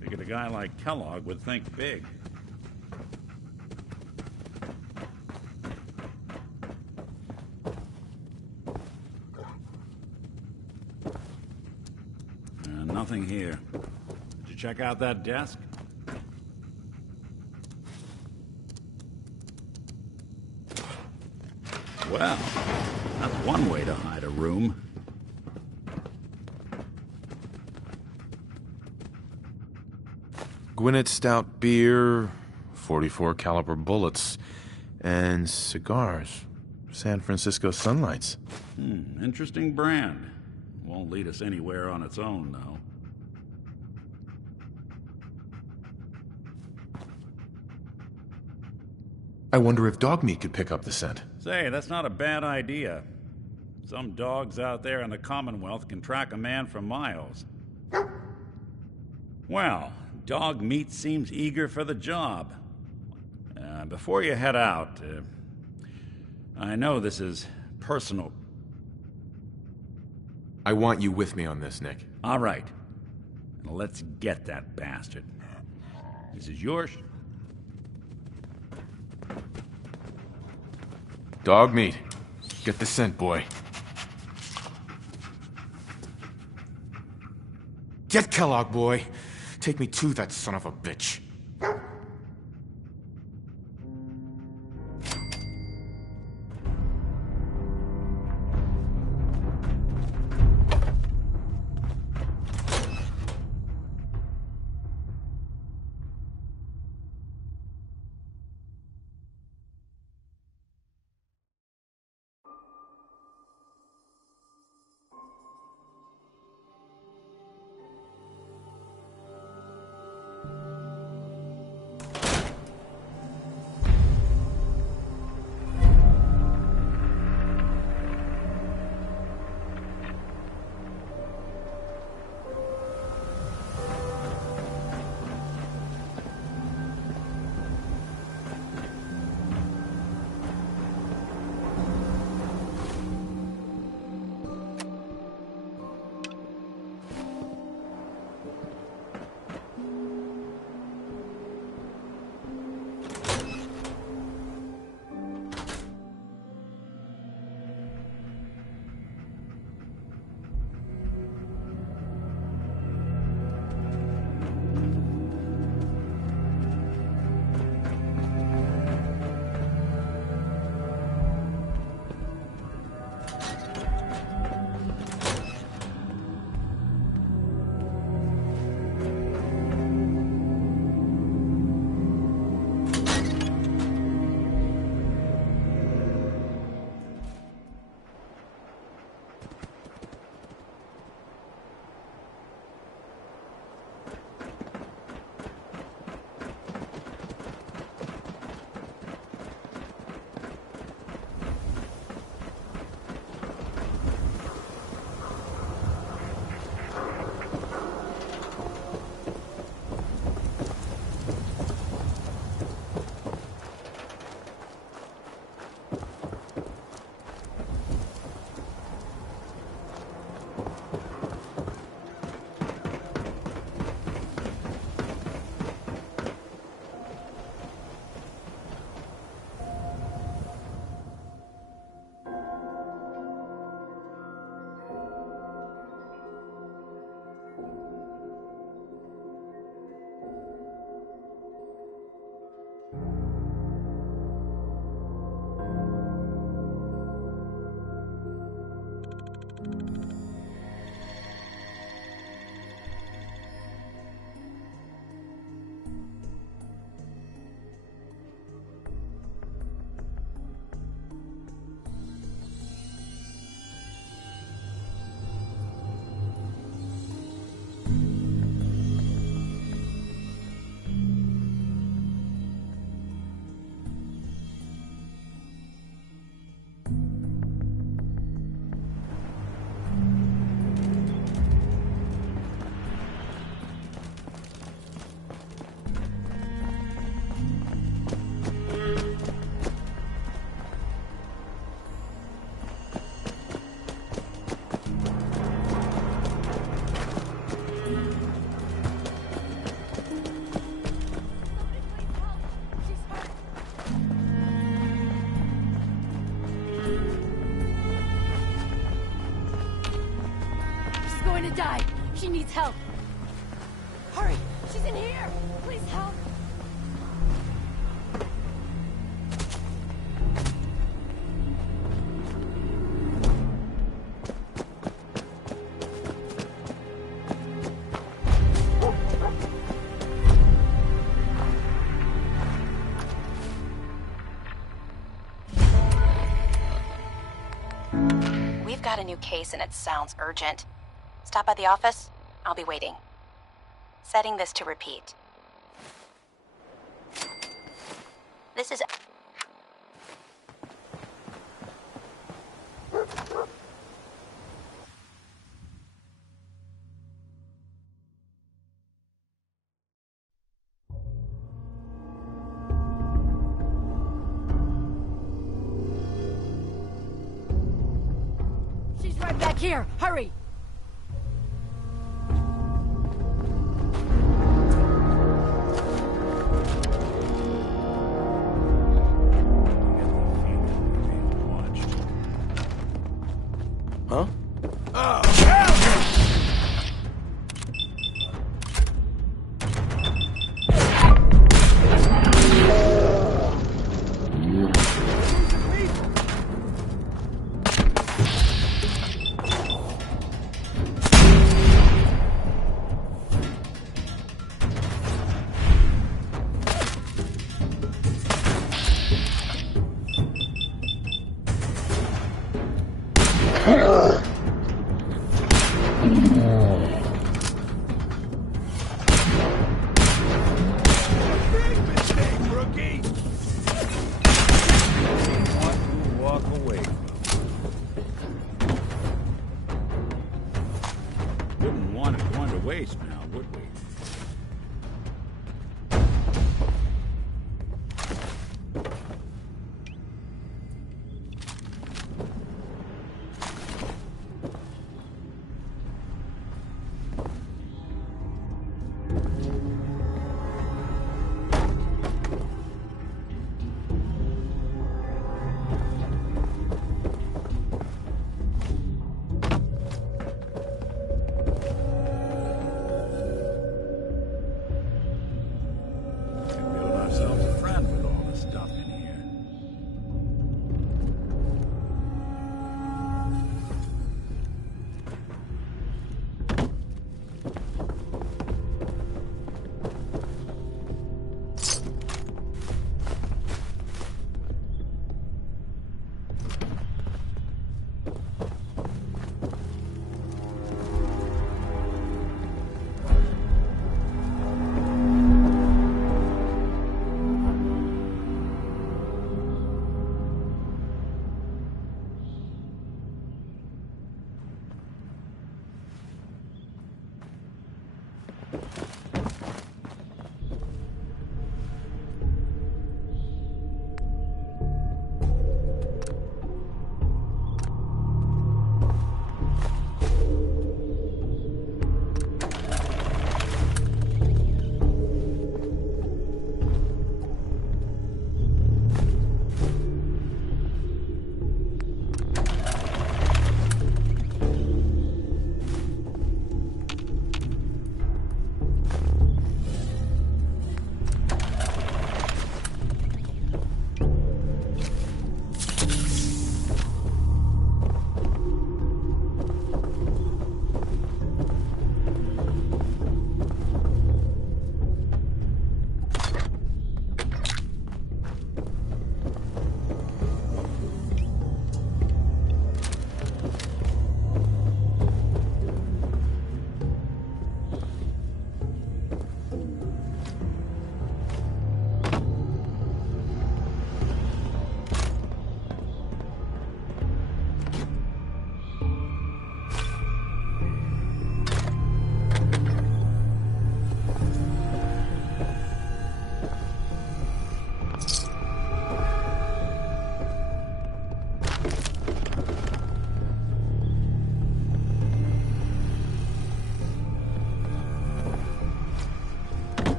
Figured a guy like Kellogg would think big. Nothing here. Did you check out that desk? Well, that's one way to hide a room. Gwinnett Stout beer, 44 caliber bullets, and cigars. San Francisco Sunlights. Interesting brand. Won't lead us anywhere on its own, though. I wonder if dog meat could pick up the scent. Say, that's not a bad idea. Some dogs out there in the Commonwealth can track a man for miles. Well, dog meat seems eager for the job. Before you head out, I know this is personal. I want you with me on this, Nick. All right. Now let's get that bastard. This is yours. Dog meat. Get the scent, boy. Get Kellogg, boy. Take me to that son of a bitch. die. She needs help. Hurry! She's in here! Please help! We've got a new case and it sounds urgent. Stop by the office. I'll be waiting. Setting this to repeat. This is... She's right back here! Hurry! Huh?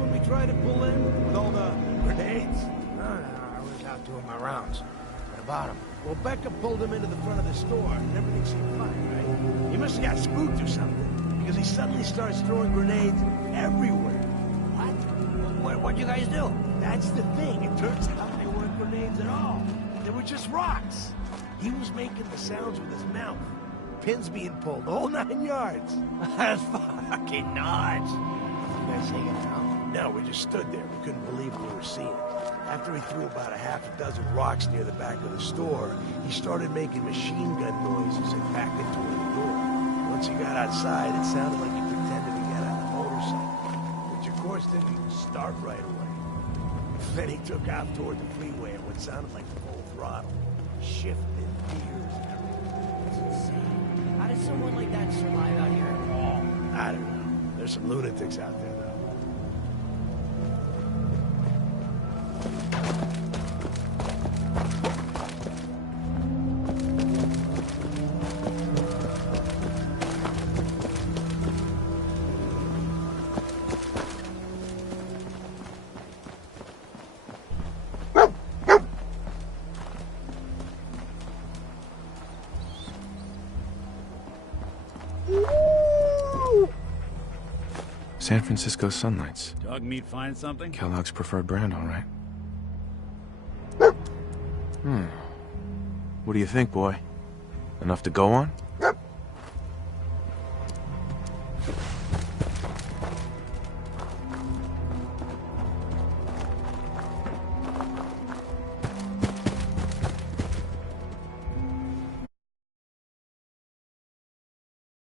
when we tried to pull in with all the grenades? No, I was out doing my rounds. What about him? Well, Becca pulled him into the front of the store, and everything seemed fine, right? He must have got spooked or something, because he suddenly starts throwing grenades everywhere. What? What'd you guys do? That's the thing. It turns out they weren't grenades at all. They were just rocks. He was making the sounds with his mouth. Pins being pulled, all 9 yards. That's fucking nuts. You guys hanging out? No, we just stood there. We couldn't believe what we were seeing. After he threw about a half a dozen rocks near the back of the store, he started making machine gun noises and backing toward the door. Once he got outside, it sounded like he pretended to get on a motorcycle, which of course didn't start right away. Then he took off toward the freeway at what sounded like full throttle, shifting gears and everything. That's insane. How does someone like that survive out here at all? I don't know. There's some lunatics out there, though. San Francisco Sunlights. Dog meat find something? Kellogg's preferred brand, all right. What do you think, boy? Enough to go on?